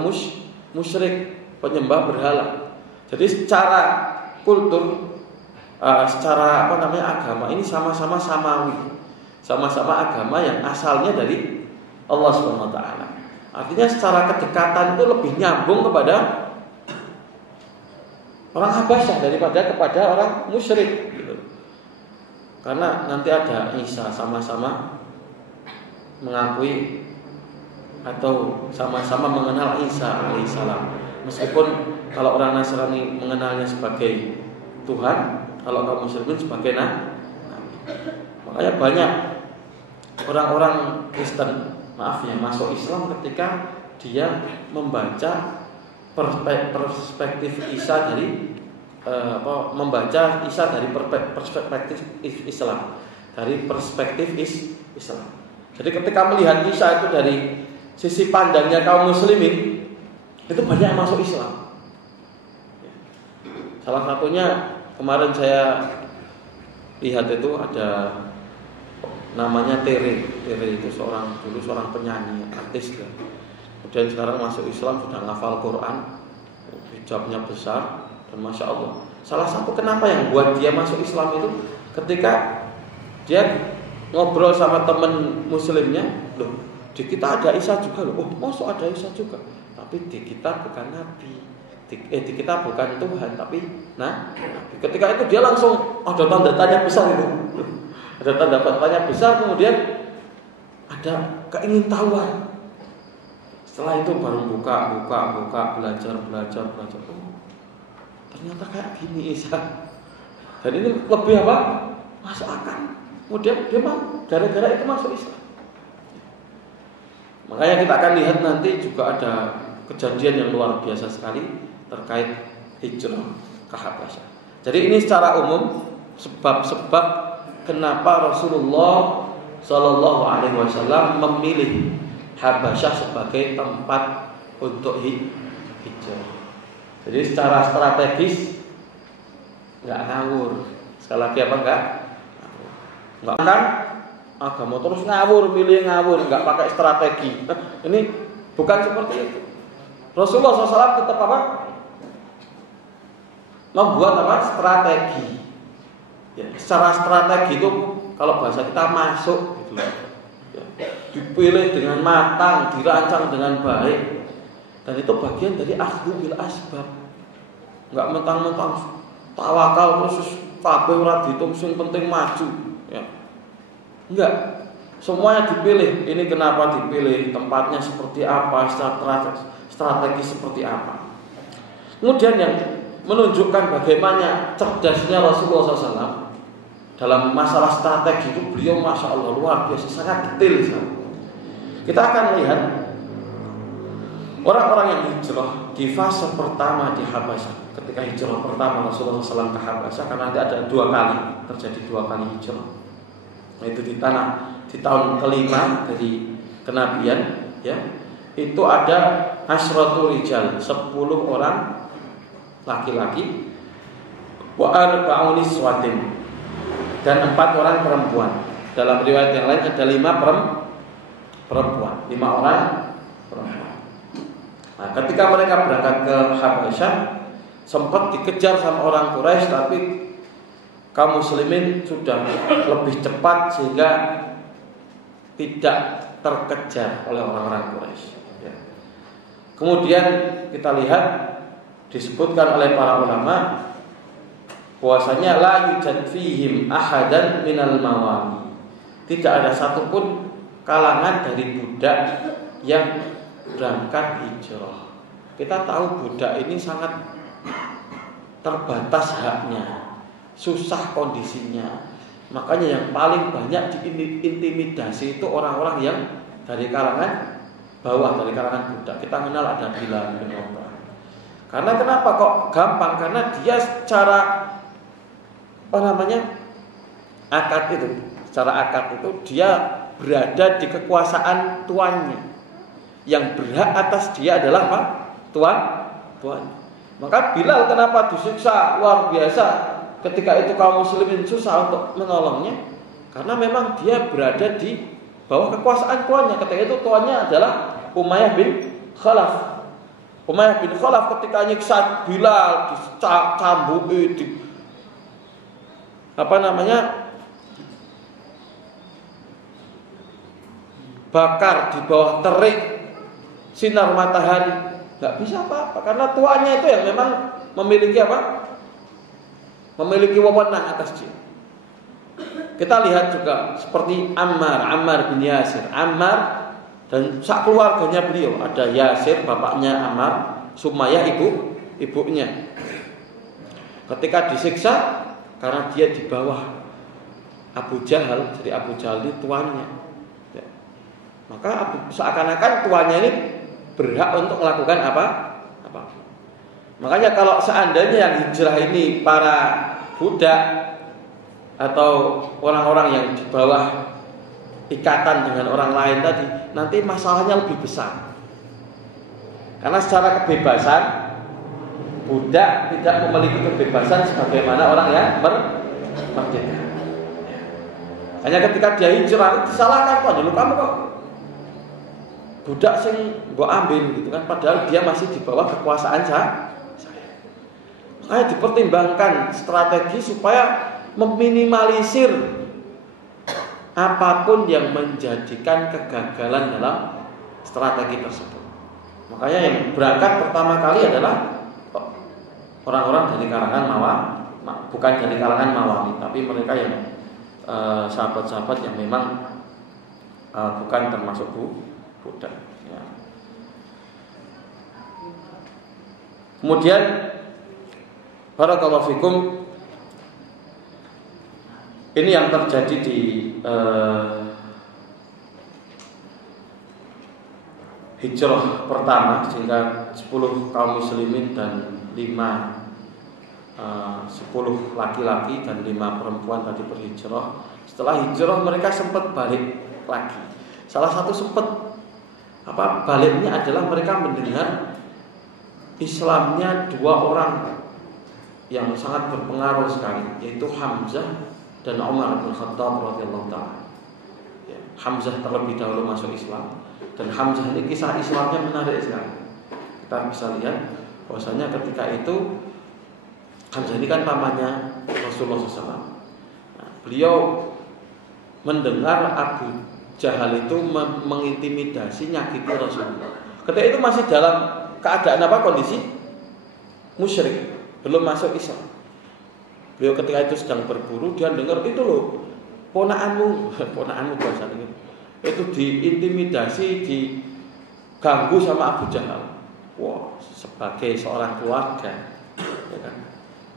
musyrik, penyembah berhala. Jadi secara kultur, secara agama ini sama-sama samawi, sama-sama agama yang asalnya dari Allah Subhanahu wa taala. Artinya secara kedekatan itu lebih nyambung kepada orang Habasyah daripada kepada orang musyrik gitu. Karena nanti ada Isa, sama-sama mengakui atau sama-sama mengenal Isa alaihissalam. Meskipun kalau orang Nasrani mengenalnya sebagai Tuhan, kalau kaum muslimin sebagai nabi. Makanya banyak orang-orang Kristen masuk Islam ketika dia membaca perspektif Isa dari membaca Isa dari perspektif Islam, dari perspektif Islam. Jadi ketika melihat Isa itu dari sisi pandangnya kaum muslimin, itu banyak yang masuk Islam. Salah satunya kemarin saya lihat itu ada namanya Tere itu dulu seorang penyanyi, artis ya. Kemudian sekarang masuk Islam, sudah ngafal Quran, hijabnya besar, dan masya Allah. Salah satu kenapa yang buat dia masuk Islam itu ketika dia ngobrol sama teman muslimnya, loh di kita ada Isa juga loh. Oh, masuk ada Isa juga. Tapi di kita bukan nabi. Di kita bukan Tuhan, tapi nabi. Ketika itu dia langsung ada tanda tanya besar itu. Ada tanda tanya besar, kemudian ada keingintahuan. Setelah itu baru buka, belajar. Oh, ternyata kayak gini Isa. Dan ini lebih apa? Masuk akal. Kemudian dia mau gara-gara itu masuk Islam. Makanya kita akan lihat nanti juga ada kejadian yang luar biasa sekali terkait hijrah ke Habasyah. Jadi ini secara umum sebab-sebab kenapa Rasulullah SAW memilih Habasyah sebagai tempat untuk hijrah. Jadi secara strategis nggak ngawur. Sekali lagi apa enggak? Nggak kan? Agama terus ngawur, milih ngawur, nggak pakai strategi. Ini bukan seperti itu. Rasulullah SAW tetap apa? Membuat apa? Strategi. Ya, secara strategi itu kalau bahasa kita masuk gitu loh. Ya, dipilih dengan matang, dirancang dengan baik. Dan itu bagian dari akhdhu bil asbab. Enggak mentang-mentang tawakal terus kabeh ora dihitung sing penting maju, ya. Enggak. Semuanya dipilih. Ini kenapa dipilih? Tempatnya seperti apa? Strategi seperti apa? Kemudian yang menunjukkan bagaimana cerdasnya Rasulullah SAW dalam masalah strategi itu, beliau masya Allah luar biasa, sangat detail sekali. Kita akan lihat orang-orang yang hijrah di fase pertama di Habasyah. Ketika hijrah pertama Rasulullah SAW ke Habasyah, karena nanti ada 2 kali, terjadi 2 kali hijrah. Itu di tahun kelima dari kenabian, ya. Itu ada asratul rijal, 10 orang laki-laki, wa arba'un niswatin, dan 4 orang perempuan. Dalam riwayat yang lain ada 5 perempuan, 5 orang perempuan. Nah, ketika mereka berangkat ke Habasyah, sempat dikejar sama orang Quraisy, tapi kaum muslimin sudah lebih cepat sehingga tidak terkejar oleh orang-orang Quraisy. Ya. Kemudian kita lihat disebutkan oleh para ulama bahwasanya la yujad fihim ahadan minal mawali. Tidak ada satupun kalangan dari budak yang berangkat hijrah. Kita tahu budak ini sangat terbatas haknya, susah kondisinya. Makanya yang paling banyak diintimidasi itu orang-orang yang dari kalangan bawah, dari kalangan budak. Kita kenal ada Bilal bin Rabah. Karena kenapa kok gampang? Karena dia secara akad itu, secara akad itu dia berada di kekuasaan tuannya. Yang berhak atas dia adalah apa? Tuan. Maka Bilal kenapa disiksa luar biasa ketika itu kaum muslimin susah untuk menolongnya? Karena memang dia berada di bawah kekuasaan tuannya. Ketika itu tuannya adalah Umayyah bin Khalaf. Umayyah bin Khalaf ketika nyiksa Bilal, dicambuki, bakar di bawah terik sinar matahari, nggak bisa apa-apa karena tuannya itu yang memang memiliki apa? Memiliki wewenang atas dia. Kita lihat juga seperti Ammar bin Yasir. Ammar dan sak keluarganya beliau, ada Yasir bapaknya Ammar, Sumayyah ibunya. Ketika disiksa karena dia di bawah Abu Jahal, jadi Abu Jahal itu tuannya. Ya. Maka seakan-akan tuannya ini berhak untuk melakukan apa? Makanya kalau seandainya yang hijrah ini para budak atau orang-orang yang di bawah ikatan dengan orang lain tadi, nanti masalahnya lebih besar. Karena secara kebebasan budak tidak memiliki kebebasan sebagaimana orang yang merdeka. Hanya ketika dia hijrah disalahkan, kok dulu kamu kok budak sing mbok ambil gitu kan, padahal dia masih di bawah kekuasaan saya. Makanya dipertimbangkan strategi supaya meminimalisir apapun yang menjadikan kegagalan dalam strategi tersebut. Makanya yang berangkat pertama kali adalah orang-orang dari kalangan bukan dari kalangan Mawali, tapi mereka yang sahabat-sahabat yang memang bukan termasuk budak. Ya. Kemudian barakallahu fikum, ini yang terjadi di hijrah pertama, sehingga 10 kaum muslimin dan 10 laki-laki dan 5 perempuan tadi berhijrah. Setelah hijrah mereka sempat balik lagi. Salah satu sempat baliknya adalah mereka mendengar Islamnya 2 orang yang sangat berpengaruh sekali, yaitu Hamzah dan Umar bin Khattab radhiyallahu taala. Ya, Hamzah terlebih dahulu masuk Islam, dan Hamzah ini kisah Islamnya menarik sekali. Kita bisa lihat bahwasanya ketika itu Hamzah ini kan pamannya Rasulullah SAW. beliau mendengar Abu Jahal itu mengintimidasi, nyakiti Rasulullah. Ketika itu masih dalam keadaan apa? Kondisi musyrik, belum masuk Islam. Beliau ketika itu sedang berburu, dia dengar itu loh, ponakanmu bahasa ini, itu diintimidasi, diganggu sama Abu Jahal. Wah, sebagai seorang keluarga, ya kan,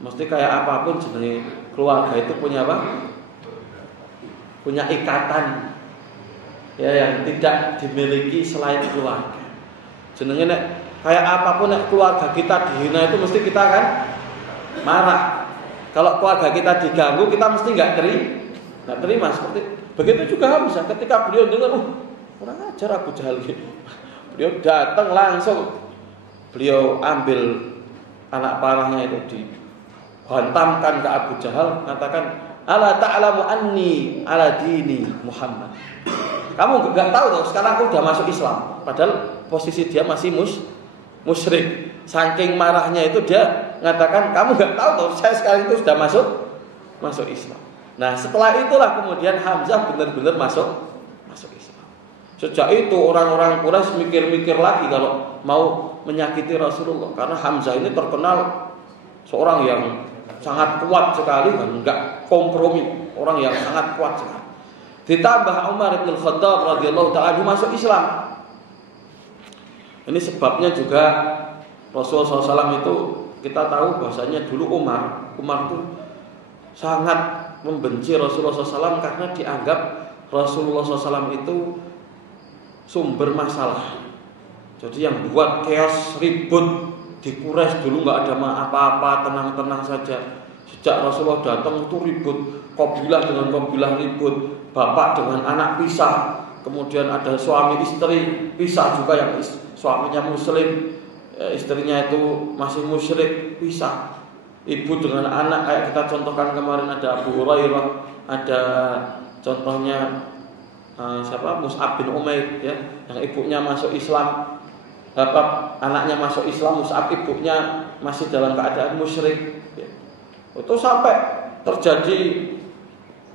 mesti kayak apapun jenenge keluarga itu punya apa? Punya ikatan ya yang tidak dimiliki selain keluarga. Jenenge kayak apapun keluarga kita dihina itu mesti kita kan marah. Kalau keluarga kita diganggu, kita mesti nggak terima seperti begitu juga Hamzah ketika beliau dengar, kurang ajar Abu Jahal gitu. Beliau datang langsung, beliau ambil anak panahnya itu dihantamkan ke Abu Jahal, katakan, ala ta'lamu anni ala dini Muhammad. Kamu nggak tahu tuh, sekarang aku udah masuk Islam. Padahal posisi dia masih musyrik. Saking marahnya itu dia mengatakan, kamu nggak tahu tuh, saya sekarang itu sudah masuk Islam. Nah setelah itulah kemudian Hamzah benar-benar masuk Islam. Sejak itu orang-orang Quraisy mikir-mikir lagi kalau mau menyakiti Rasulullah, karena Hamzah ini terkenal seorang yang sangat kuat sekali dan enggak kompromi, orang yang sangat kuat sekali. Ditambah Umar bin Khattab radhiyallahu ta'ala masuk Islam. Ini sebabnya juga Rasulullah SAW itu kita tahu bahwasanya dulu Umar itu sangat membenci Rasulullah SAW karena dianggap Rasulullah SAW itu sumber masalah. Jadi yang buat chaos ribut di Quraisy dulu nggak ada apa-apa, tenang-tenang saja. Sejak Rasulullah datang itu ribut, kabilah dengan kabilah ribut, bapak dengan anak pisah, kemudian ada suami istri pisah juga, yang suaminya muslim, istrinya itu masih musyrik pisah. Ibu dengan anak kayak kita contohkan kemarin, ada Abu Hurairah, ada contohnya Mus'ab bin Umair ya, yang ibunya masuk Islam, anaknya masuk Islam, Mus'ab ibunya masih dalam keadaan musyrik ya. Itu sampai terjadi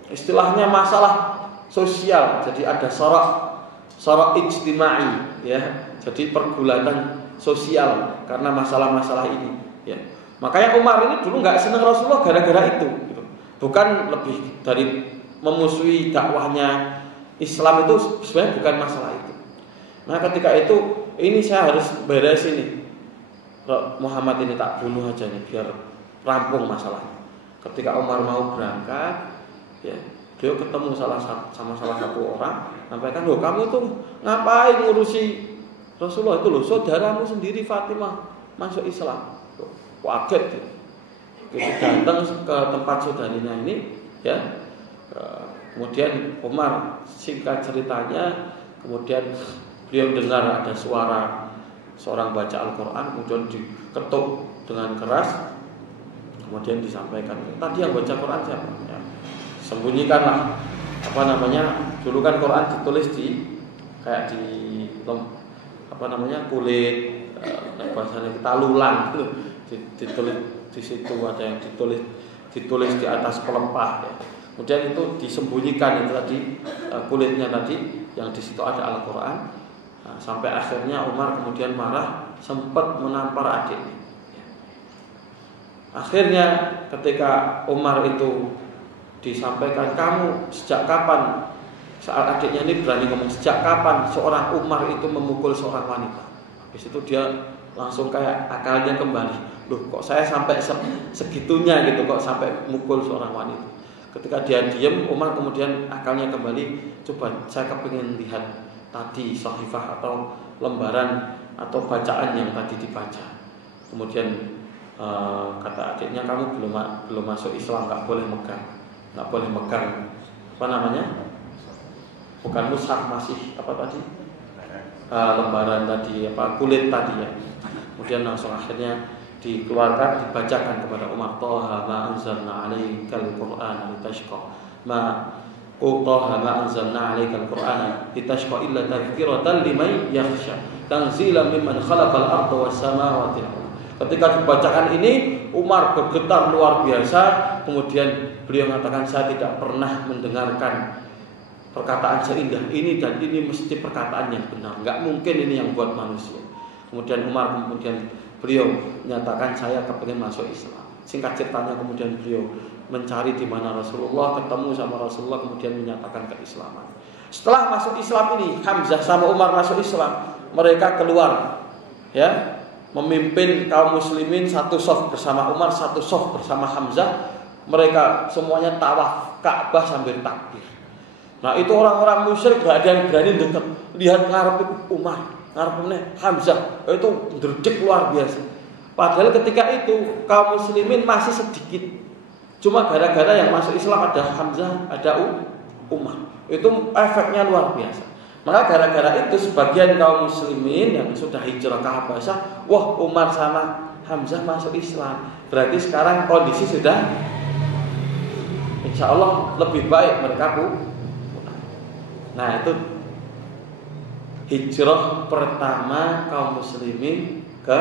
istilahnya masalah sosial, jadi ada syarat ijtimai ya, jadi pergulatan sosial karena masalah-masalah ini ya. Makanya Umar ini dulu nggak senang Rasulullah gara-gara itu gitu. Bukan lebih dari memusuhi dakwahnya Islam, itu sebenarnya bukan masalah itu. Nah ketika itu, ini saya harus beres ini, Muhammad ini tak bunuh aja nih biar rampung masalahnya. Ketika Umar mau berangkat ya, beliau ketemu sama salah satu orang, sampaikan, loh kamu tuh ngapain ngurusi Rasulullah itu, loh saudaramu sendiri Fatimah masuk Islam. Kaget gitu. Datang ke tempat saudarinya ini ya. Kemudian Umar singkat ceritanya, kemudian beliau dengar ada suara seorang baca Al-Quran, kemudian diketuk dengan keras, kemudian disampaikan, tadi yang baca Quran siapa? Ya, sembunyikanlah. Dulu kan Quran ditulis di kayak di kulit, bahasanya kita lulang gitu. Ditulis di situ, ada yang ditulis di atas pelempah ya. Kemudian itu disembunyikan itu tadi, kulitnya tadi yang di situ ada Al-Quran. Nah, sampai akhirnya Umar kemudian marah, sempat menampar adiknya. Akhirnya ketika Umar itu disampaikan, kamu sejak kapan, saat adiknya ini berani ngomong, sejak kapan seorang Umar itu memukul seorang wanita. Habis itu dia langsung kayak akalnya kembali, loh kok saya sampai segitunya gitu, kok sampai mukul seorang wanita. Ketika dia diam, Umar kemudian akalnya kembali, coba saya kepingin lihat tadi sahifah atau lembaran atau bacaan yang tadi dibaca. Kemudian kata adiknya, kamu belum masuk Islam, nggak boleh megang bukan mushaf, masih lembaran tadi, kulit tadi ya. Kemudian langsung akhirnya dikeluarkan, dibacakan kepada Umar, Taha ma anzalna 'alaikal Qur'ana litashqa anzalna 'alaikal Qur'ana litashqa illa tadhkiratan liman yakhsha tanzilan mimman khalaqal arda was samawati. Ketika dibacakan ini, Umar bergetar luar biasa, kemudian beliau mengatakan, saya tidak pernah mendengarkan perkataan seindah ini, dan ini mesti perkataan yang benar, nggak mungkin ini yang buat manusia. Kemudian beliau menyatakan, saya kepengen masuk Islam. Singkat ceritanya kemudian beliau mencari di mana Rasulullah, ketemu sama Rasulullah, kemudian menyatakan keislaman. Setelah masuk Islam ini, Hamzah sama Umar masuk Islam, mereka keluar, ya, memimpin kaum muslimin, satu shaf bersama Umar, satu shaf bersama Hamzah. Mereka semuanya tawaf Ka'bah sambil takbir. Nah, itu orang-orang musyrik gak ada yang berani dekat. Lihat ngarep Umar, ngarepnya Hamzah, itu derdek luar biasa. Padahal ketika itu kaum muslimin masih sedikit. Cuma gara-gara yang masuk Islam ada Hamzah, ada Umar. Itu efeknya luar biasa. Maka gara-gara itu sebagian kaum muslimin yang sudah hijrah ke Habasyah, wah, Umar sama Hamzah masuk Islam, berarti sekarang kondisi sudah insya Allah lebih baik mereka pulang. Nah, itu hijrah pertama kaum muslimin ke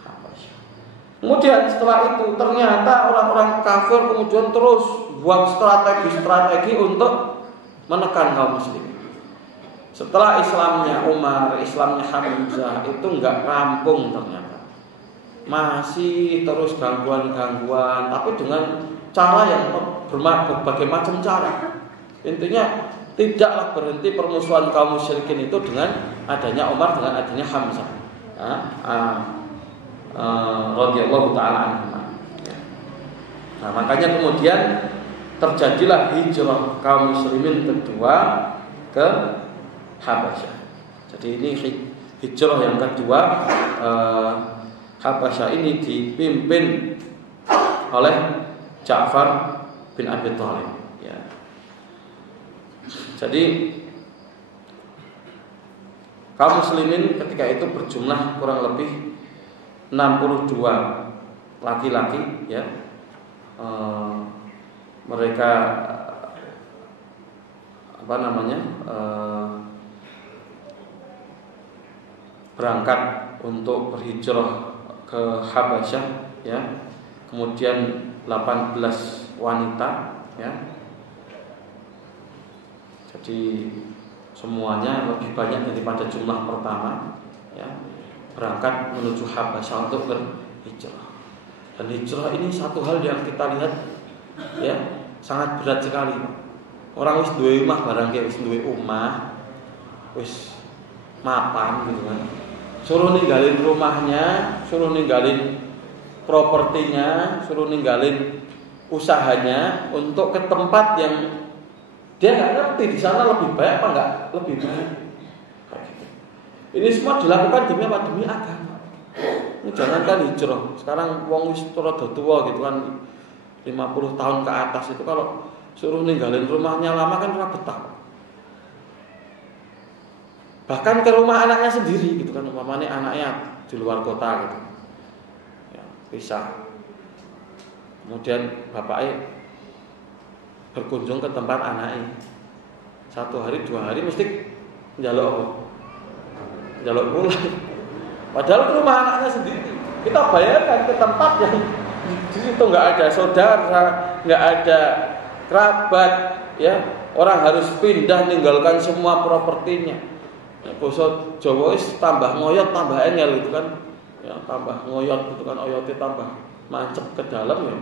Habasyah. Kemudian setelah itu ternyata orang-orang kafir kemudian terus buat strategi untuk menekan kaum muslimin. Setelah Islamnya Umar, Islamnya Hamzah itu enggak rampung ternyata. Masih terus gangguan-gangguan, tapi dengan cara yang berbagai macam cara. Intinya tidaklah berhenti permusuhan kaum musyrikin itu dengan adanya Umar, dengan adanya Hamzah. Radhiyallahu taala anhu. Nah, makanya kemudian terjadilah hijrah kaum muslimin kedua ke Habasyah. Jadi ini hijrah yang kedua. Habasyah ini dipimpin oleh Ja'far bin Abi Thalib, ya. Jadi kaum muslimin ketika itu berjumlah kurang lebih 62 laki-laki, ya. Mereka berangkat untuk berhijrah ke Habasyah, ya. Kemudian 18 wanita, ya. Jadi semuanya lebih banyak daripada jumlah pertama, ya, berangkat menuju Habasyah untuk berhijrah. Dan hijrah ini satu hal yang kita lihat, ya, sangat berat sekali. Orang wis duwe omah barang wis duwe omah, wis mapan gitu kan. Suruh ninggalin rumahnya, suruh ninggalin propertinya, suruh ninggalin usahanya untuk ke tempat yang dia nggak ngerti di sana lebih baik apa nggak lebih baik. Ini semua dilakukan demi apa? Demi agama. Ini jangankan hijrah. Sekarang wong wis rada tua gitu kan, 50 tahun ke atas itu kalau suruh ninggalin rumahnya lama kan ora betah. Bahkan ke rumah anaknya sendiri gitu kan, umpamanya anaknya di luar kota gitu, ya, pisah. Kemudian bapaknya berkunjung ke tempat anaknya, 1 hari 2 hari mesti njaluk pulang. Padahal ke rumah anaknya sendiri. Kita bayangkan ke tempat yang di situ nggak ada saudara, nggak ada kerabat, ya, orang harus pindah meninggalkan semua propertinya. Basa Jawa wis tambah ngoyot tambah engel gitu kan, ya, tambah ngoyot gitu kan, oyote tambah mancep ke dalam, ya,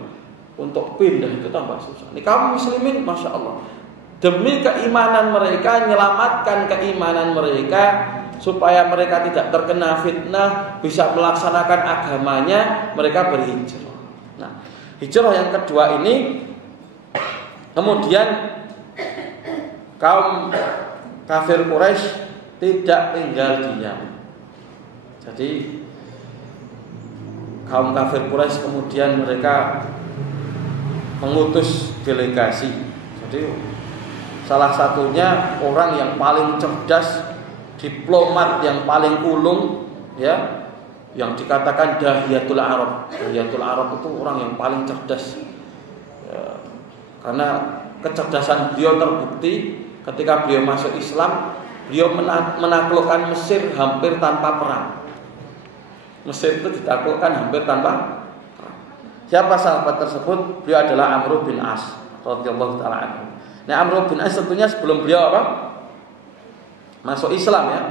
untuk pindah itu tambah susah. Ini kaum muslimin masya Allah demi keimanan mereka, menyelamatkan keimanan mereka supaya mereka tidak terkena fitnah, bisa melaksanakan agamanya, mereka berhijrah. Nah, hijrah yang kedua ini kemudian kaum kafir Quraisy tidak tinggal diam. Jadi kaum kafir Quraisy kemudian mereka mengutus delegasi. Jadi salah satunya orang yang paling cerdas, diplomat yang paling ulung, ya, yang dikatakan Dahiyatul Arab. Dahiyatul Arab itu orang yang paling cerdas, ya, karena kecerdasan beliau terbukti ketika beliau masuk Islam. Beliau menaklukkan Mesir hampir tanpa perang. Mesir itu ditaklukkan hampir tanpa perang. Siapa sahabat tersebut? Beliau adalah Amr bin As radhiyallahu taala anhu. Nah, Amr bin As tentunya sebelum beliau masuk Islam ya.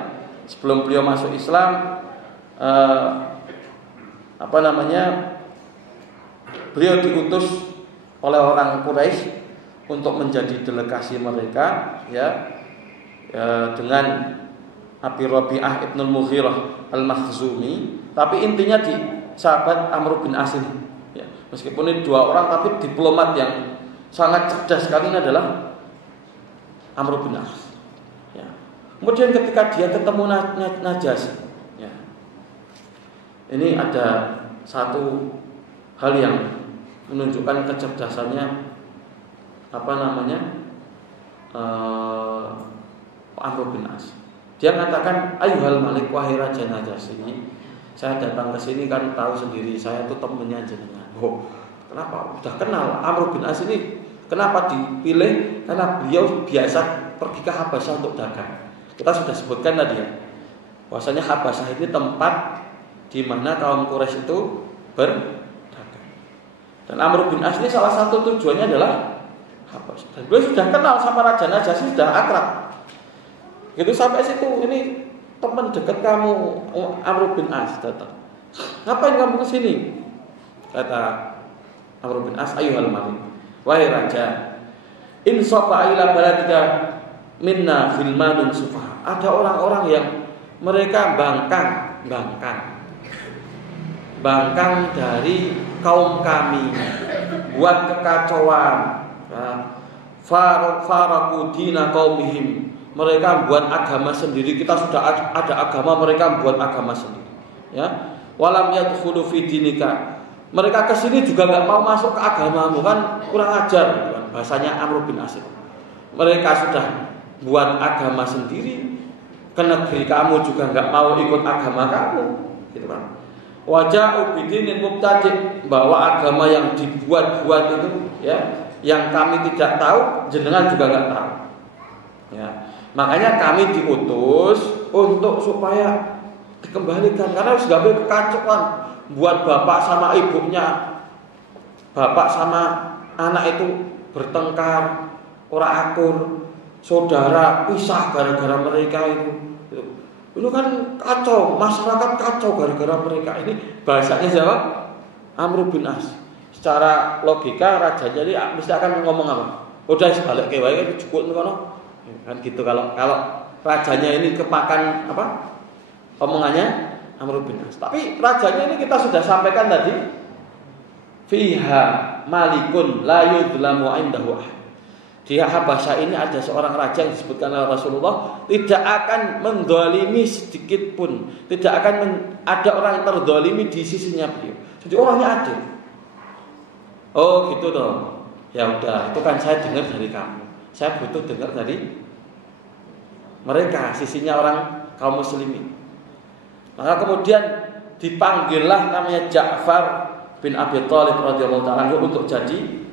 Sebelum beliau masuk Islam beliau diutus oleh orang Quraisy untuk menjadi delegasi mereka ya, dengan Abi Rabi'ah ibn al-Mughirah al-Makhzumi. Tapi intinya di sahabat Amr bin As ini ya, meskipun ini dua orang tapi diplomat yang sangat cerdas sekali ini adalah Amr bin As ya. Kemudian ketika dia ketemu Najasyi ya, ini ada satu hal yang menunjukkan kecerdasannya Amr bin As. Dia mengatakan, "Ayyuhal Malik, wahai Raja Najasyi, saya datang ke sini kan tahu sendiri saya itu temannya jenengan." Oh, kenapa? Udah kenal Amr bin As ini. Kenapa dipilih? Karena beliau biasa pergi ke Habasyah untuk dagang. Kita sudah sebutkan tadi ya, bahwasanya Habasyah ini tempat di mana kaum Quraisy itu berdagang. Dan Amr bin As ini salah satu tujuannya adalah Habasyah. Dan beliau sudah kenal sama Raja Najasyi, sudah akrab. Gitu sampai situ, ini teman dekat kamu Amr bin As datang. Ngapain kamu ke sini? Kata Amr bin As, "Ayyuhal Malik, wahai raja, in safa ila baladika minna filmanun sufaha." Ada orang-orang yang mereka bangkang dari kaum kami, buat kekacauan. Faraku dina qaumihim, mereka buat agama sendiri. Kita sudah ada agama, mereka buat agama sendiri ya. Walam yadkhulu fi dinika, mereka kesini juga nggak mau masuk ke agamamu, kan kurang ajar kan? Bahasanya Amr bin As. Mereka sudah buat agama sendiri, ke negeri kamu juga nggak mau ikut agama kamu gitu kan. Waja'u bidinin mubtadi', bahwa agama yang dibuat-buat itu ya, yang kami tidak tahu, jenengan juga nggak tahu ya. Makanya kami diutus untuk supaya dikembalikan, karena sudah kekacauan, buat bapak sama ibunya, bapak sama anak itu bertengkar, ora akur, saudara pisah gara-gara mereka itu kan kacau, masyarakat kacau gara-gara mereka. Ini bahasanya siapa? Amr bin As. Secara logika raja jadi mesti akan ngomong apa? Udah balik ke wae cukup ngono. Kan gitu kalau rajanya ini kemakan omongannya Amr bin As. Tapi rajanya ini kita sudah sampaikan tadi, fiha malikun la yudlamu indahu. Di Habasyah ini ada seorang raja yang disebutkan oleh Rasulullah, tidak akan mendolimi sedikit pun, tidak akan ada orang yang terdolimi di sisinya beliau. Jadi orangnya adil. Oh gitu toh. Ya udah, itu kan saya dengar dari kamu. Saya butuh dengar dari mereka, sisinya orang kaum muslimin. Maka kemudian dipanggillah namanya Ja'far bin Abi Thalib radhiyallahu ta'ala untuk jadi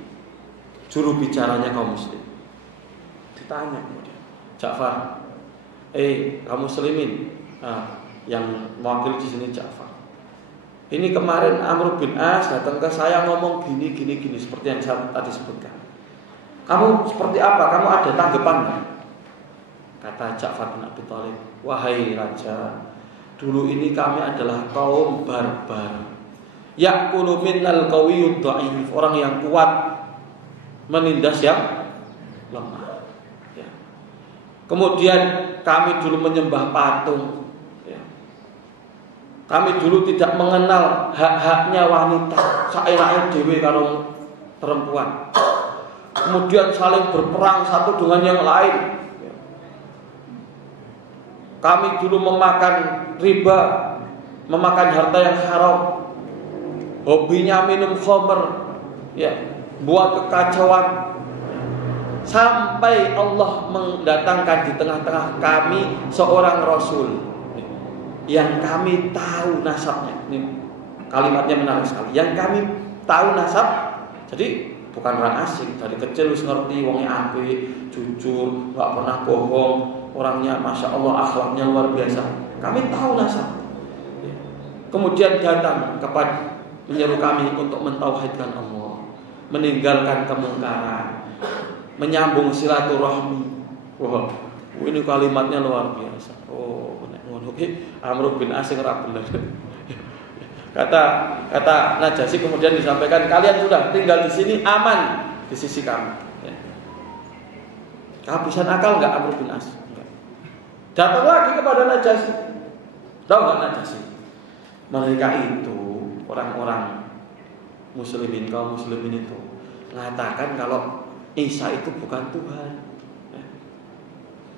juru bicaranya kaum muslim. Ditanya kemudian, "Ja'far, kaum muslimin." Yang mewakili di sini Ja'far. Ini kemarin Amr bin As datang ke saya ngomong gini seperti yang saya tadi sebutkan. Kamu seperti apa? Kamu ada tanggapan enggak? Kata Ja'far bin Abi Thalib, "Wahai raja, dulu ini kami adalah kaum barbar. Ya'kulu minnal qawiyyud dha'if, orang yang kuat menindas yang lemah. Ya. Kemudian kami dulu menyembah patung. Ya. Kami dulu tidak mengenal hak-haknya wanita, saenake dhewe karo perempuan. Kemudian saling berperang satu dengan yang lain. Ya. Kami dulu memakan riba, memakan harta yang haram. Hobinya minum khamr. Ya. Buat kekacauan, sampai Allah mendatangkan di tengah-tengah kami seorang Rasul yang kami tahu nasabnya." Ini kalimatnya menarik sekali. Yang kami tahu nasab, jadi bukan orang asing, dari kecil wis ngerti wonge apik, jujur, nggak pernah bohong, orangnya masya Allah akhlaknya luar biasa. Kami tahu nasab. Kemudian datang kepada menyeru kami untuk mentauhidkan Allah, meninggalkan kemungkaran, menyambung silaturahmi. Wah, ini kalimatnya luar biasa. Oh, nek ngono ki Amr bin As ora bener. Kata Najasyi kemudian disampaikan, kalian sudah tinggal di sini aman di sisi kami. Ya. Kehabisan akal enggak Amr bin As? Enggak. Datang lagi kepada Najasyi. Tahu enggak Najasyi? Mereka itu orang-orang muslimin, kaum muslimin itu mengatakan kalau Isa itu bukan Tuhan. Ya.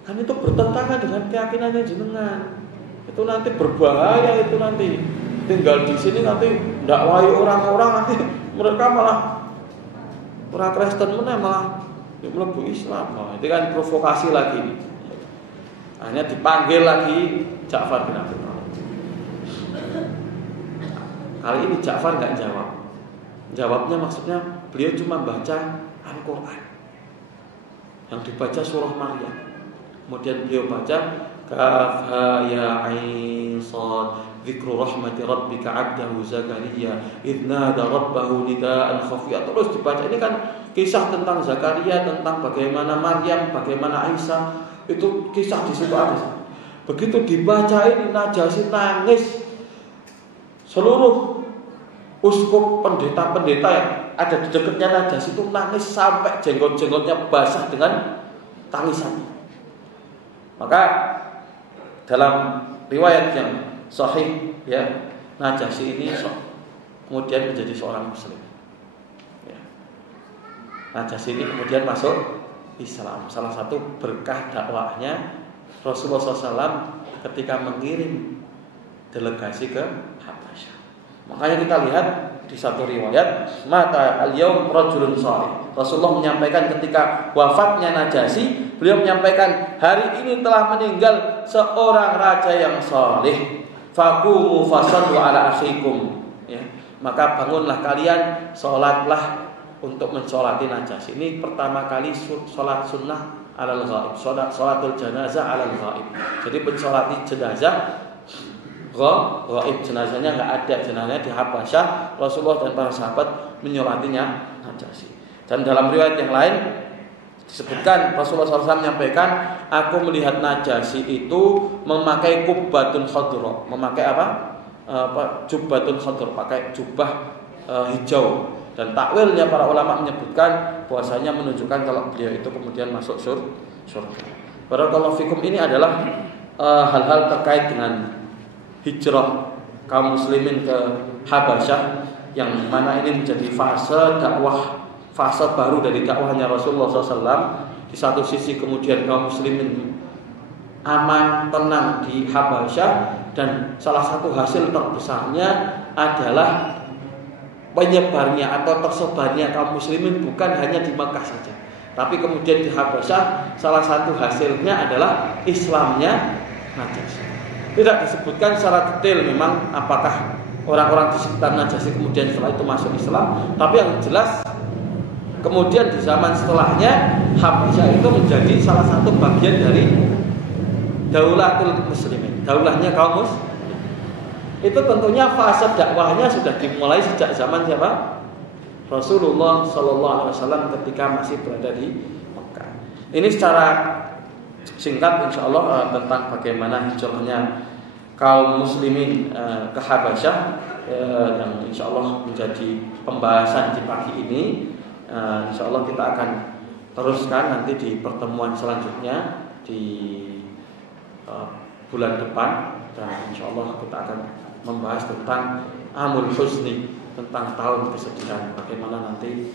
Kan itu bertentangan dengan keyakinannya jenengan. Itu nanti berbahaya, itu nanti tinggal di sini nanti dakwai orang-orang, nanti mereka malah orang Kristen malah mlebu Islam. Nah, itu kan provokasi lagi. Hanya dipanggil lagi Ja'far bin Abi Thalib. Kali ini Ja'far nggak jawab. Jawabnya maksudnya beliau cuma baca Al-Quran yang dibaca surah Maryam. Kemudian beliau baca Kaf ha ya ain sad Dzikru rahmati rabbika 'abdahu Zakaria idh nada rabbahu nidaan khafiyya. Terus dibaca, ini kan kisah tentang Zakaria, tentang bagaimana Maryam, bagaimana Isa. Itu kisah di situ ada. Begitu dibaca ini Najasyi nangis. Seluruh uskup pendeta-pendeta yang ada di dekatnya Najasyi itu nangis sampai jenggot-jenggotnya basah dengan tangisan. Maka dalam riwayat yang sahih, ya, Najasyi ini kemudian menjadi seorang muslim. Ya. Najasyi ini kemudian masuk Islam. Salah satu berkah dakwahnya Rasulullah SAW ketika mengirim delegasi ke Habasyah. Makanya kita lihat di satu riwayat, mata al-yaum rajulun salih. Rasulullah menyampaikan ketika wafatnya Najasyi, beliau menyampaikan, hari ini telah meninggal seorang raja yang saleh. Faqumu fasallu ala akhikum. Ya, maka bangunlah kalian, sholatlah untuk mensolati Najasyi. Ini pertama kali sholat sunnah alal ghaib, sholatul janazah alal ghaib. Jadi mensolati jenazah ghaib, jenazahnya nggak ada, jenazahnya di Habasyah. Rasulullah dan para sahabat menyolatinya Najasyi. Dan dalam riwayat yang lain disebutkan Rasulullah SAW menyampaikan, aku melihat Najasyi itu memakai kubbatun khadra, memakai jubbatun khadra, pakai jubah hijau. Dan takwilnya para ulama menyebutkan bahwasanya menunjukkan kalau beliau itu kemudian masuk surga. Barakallahu fikum, ini adalah hal-hal terkait dengan hijrah kaum muslimin ke Habasyah, yang mana ini menjadi fase dakwah, fase baru dari dakwahnya Rasulullah SAW. Di satu sisi kemudian kaum muslimin aman, tenang di Habasyah, dan salah satu hasil terbesarnya adalah penyebarnya atau tersebarnya kaum muslimin bukan hanya di Makkah saja, tapi kemudian di Habasyah salah satu hasilnya adalah Islamnya Najasyi. Tidak disebutkan secara detail memang apakah orang-orang di sekitar Najasyi kemudian setelah itu masuk Islam, tapi yang jelas kemudian di zaman setelahnya Habasyah itu menjadi salah satu bagian dari daulatul muslimin, daulahnya kaum muslimin. Itu tentunya fase dakwahnya sudah dimulai sejak zaman siapa? Rasulullah SAW ketika masih berada di Mekah. Ini secara singkat insyaallah tentang bagaimana hijrahnya kaum muslimin ke Habasyah, yang insyaallah menjadi pembahasan di pagi ini. Insyaallah kita akan teruskan nanti di pertemuan selanjutnya di bulan depan, dan insyaallah kita akan membahas tentang Amul Husni, tentang tahun kesedihan. Bagaimana nanti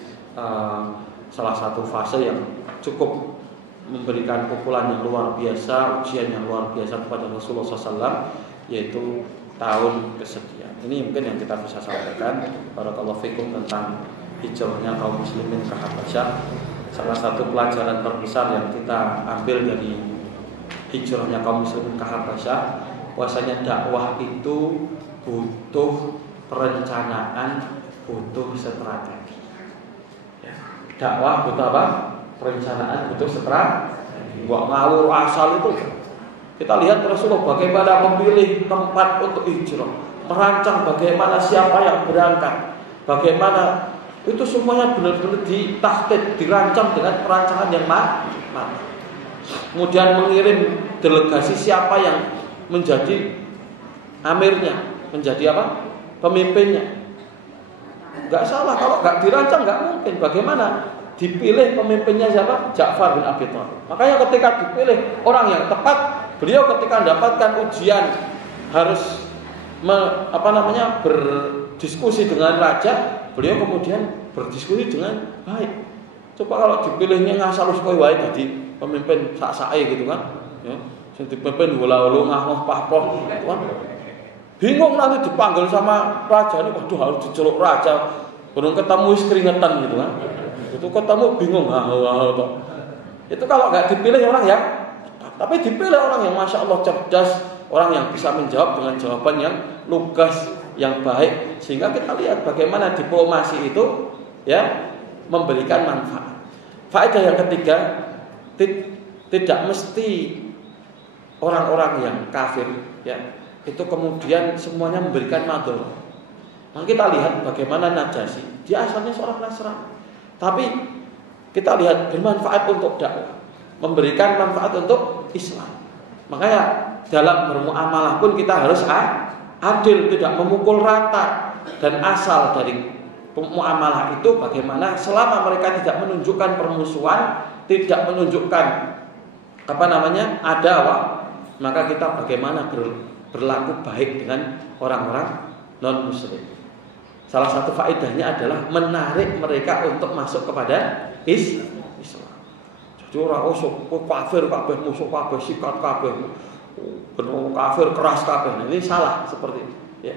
salah satu fase yang cukup memberikan pukulan yang luar biasa, ujian yang luar biasa kepada Rasulullah SAW, yaitu tahun kesedihan. Ini mungkin yang kita bisa sampaikan. Barakallahu fikum tentang hijrahnya kaum muslimin ke Habasyah. Salah satu pelajaran terbesar yang kita ambil dari hijrahnya kaum muslimin ke Habasyah, bahwasanya dakwah itu butuh perencanaan, butuh strategi. Ya. Dakwah butuh apa? Perencanaan, butuh strategi. Nggak ngawur asal itu. Kita lihat Rasulullah bagaimana memilih tempat untuk hijrah. merancang bagaimana siapa yang berangkat, bagaimana itu semuanya benar-benar ditahdid, dirancang dengan perancangan yang matang. Kemudian mengirim delegasi siapa yang menjadi amirnya, menjadi apa? Pemimpinnya. Enggak salah, kalau enggak dirancang enggak mungkin. Bagaimana dipilih pemimpinnya siapa? Ja'far bin Abi Thalib. Makanya ketika dipilih orang yang tepat, beliau ketika mendapatkan ujian harus berdiskusi dengan raja, beliau kemudian berdiskusi dengan baik. Coba kalau dipilihnya ngasal kowe wae dadi pemimpin sak-sake gitu kan, ya. Sing dipimpin bola-bola ngah pah-pah, kan. Bingung nanti dipanggil sama raja ini, waduh harus diceluk raja. Belum ketemu wis keringetan gitu kan. Itu ketemu bingung, itu kalau nggak dipilih orang yang, tapi dipilih orang yang masya Allah cerdas, orang yang bisa menjawab dengan jawaban yang lugas, yang baik, sehingga kita lihat bagaimana diplomasi itu ya memberikan manfaat. Faedah yang ketiga, tidak mesti orang-orang yang kafir ya itu kemudian semuanya memberikan madhor. Nah, kita lihat bagaimana Najasyi, dia asalnya seorang Nasrani, tapi kita lihat bermanfaat untuk dakwah, memberikan manfaat untuk Islam. Makanya dalam bermuamalah pun kita harus adil, tidak memukul rata. Dan asal dari muamalah itu bagaimana selama mereka tidak menunjukkan permusuhan, tidak menunjukkan adawah, maka kita bagaimana berlaku baik dengan orang-orang non muslim. Salah satu faedahnya adalah menarik mereka untuk masuk kepada Islam. Jadi orang kafir kabeh, musuh kabeh, sikat kabeh, benar kafir, keras kabeh. Nah, ini salah seperti itu ya.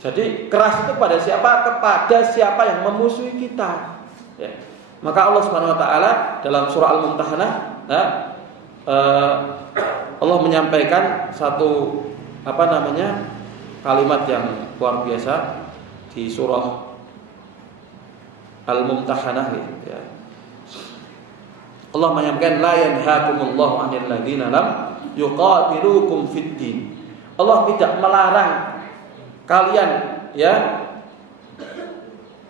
Jadi keras itu pada siapa? Kepada siapa yang memusuhi kita ya. Maka Allah Subhanahu wa taala dalam surah Al-Mumtahanah Allah menyampaikan satu kalimat yang luar biasa di surah Al-Mumtahanah ya. Allah menyampaikan la yanhaakumullahu 'anil ladzina lam yuqatilukum fid din. Allah tidak melarang kalian ya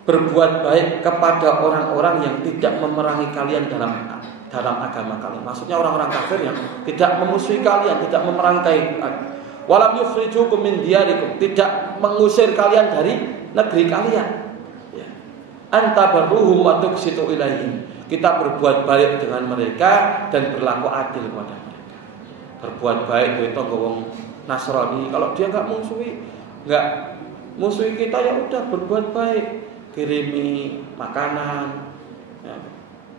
berbuat baik kepada orang-orang yang tidak memerangi kalian dalam agama kalian. Maksudnya orang-orang kafir yang tidak memusuhi kalian, tidak memerangi kalian. Walam yukhrijukum min diyarikum, tidak mengusir kalian dari negeri kalian. Ya. Antabarruhum wa tuqsitu ilaihim. Kita berbuat baik dengan mereka dan berlaku adil kepada mereka. Berbuat baik itu wong Nasrani, kalau dia enggak musuhi kita ya udah berbuat baik. Kirimi makanan ya,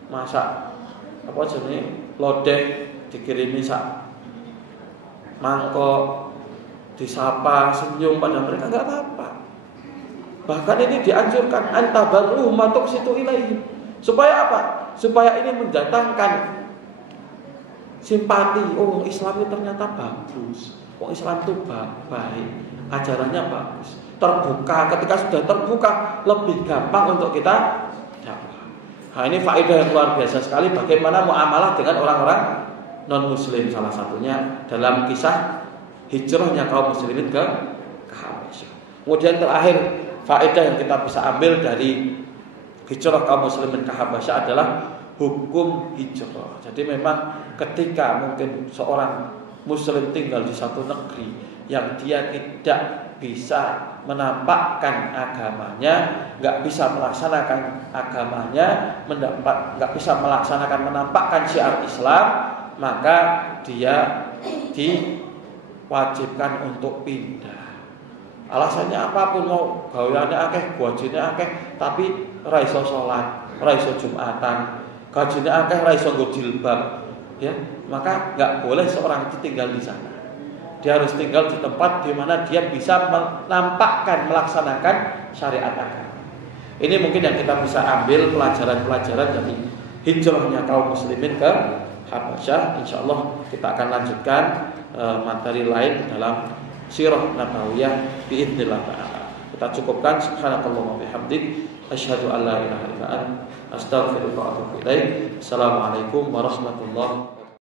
masak lodeh dikirimi sak mangkok, disapa, senyum pada mereka enggak apa-apa. Bahkan ini dianjurkan antabarruhum ma tuqsitu ilaihim. Supaya apa? Supaya ini mendatangkan simpati. Oh, Islam itu ternyata bagus. Oh, Islam itu baik, ajarannya bagus. Terbuka, ketika sudah terbuka lebih gampang untuk kita dakwah. Nah, ini faedah yang luar biasa sekali bagaimana muamalah dengan orang-orang non muslim, salah satunya dalam kisah hijrahnya kaum muslimin ke Habasyah. Kemudian terakhir faedah yang kita bisa ambil dari hijrah kaum muslimin ke Habasyah adalah hukum hijrah. Jadi memang ketika mungkin seorang muslim tinggal di satu negeri yang dia tidak bisa menampakkan agamanya, nggak bisa melaksanakan agamanya, nggak bisa menampakkan syiar Islam, maka dia diwajibkan untuk pindah. Alasannya apapun, mau gaweane akeh, gajine akeh, tapi ra iso salat, ra iso Jumatan, gajine akeh, ra iso nggo jilbab, ya, maka nggak boleh seorang itu tinggal di sana. Dia harus tinggal di tempat di mana dia bisa menampakkan, melaksanakan syariat agama. Ini mungkin yang kita bisa ambil pelajaran-pelajaran dari hijrahnya kaum muslimin ke Habasyah. Insyaallah kita akan lanjutkan materi lain dalam sirah nabawiyah biidznillah ta'ala. Kita cukupkan. Subhanakallahumma bihamdik asyhadu an la ilaha illa anta astaghfiruka wa atubu ilaik. Assalamualaikum warahmatullahi wabarakatuh.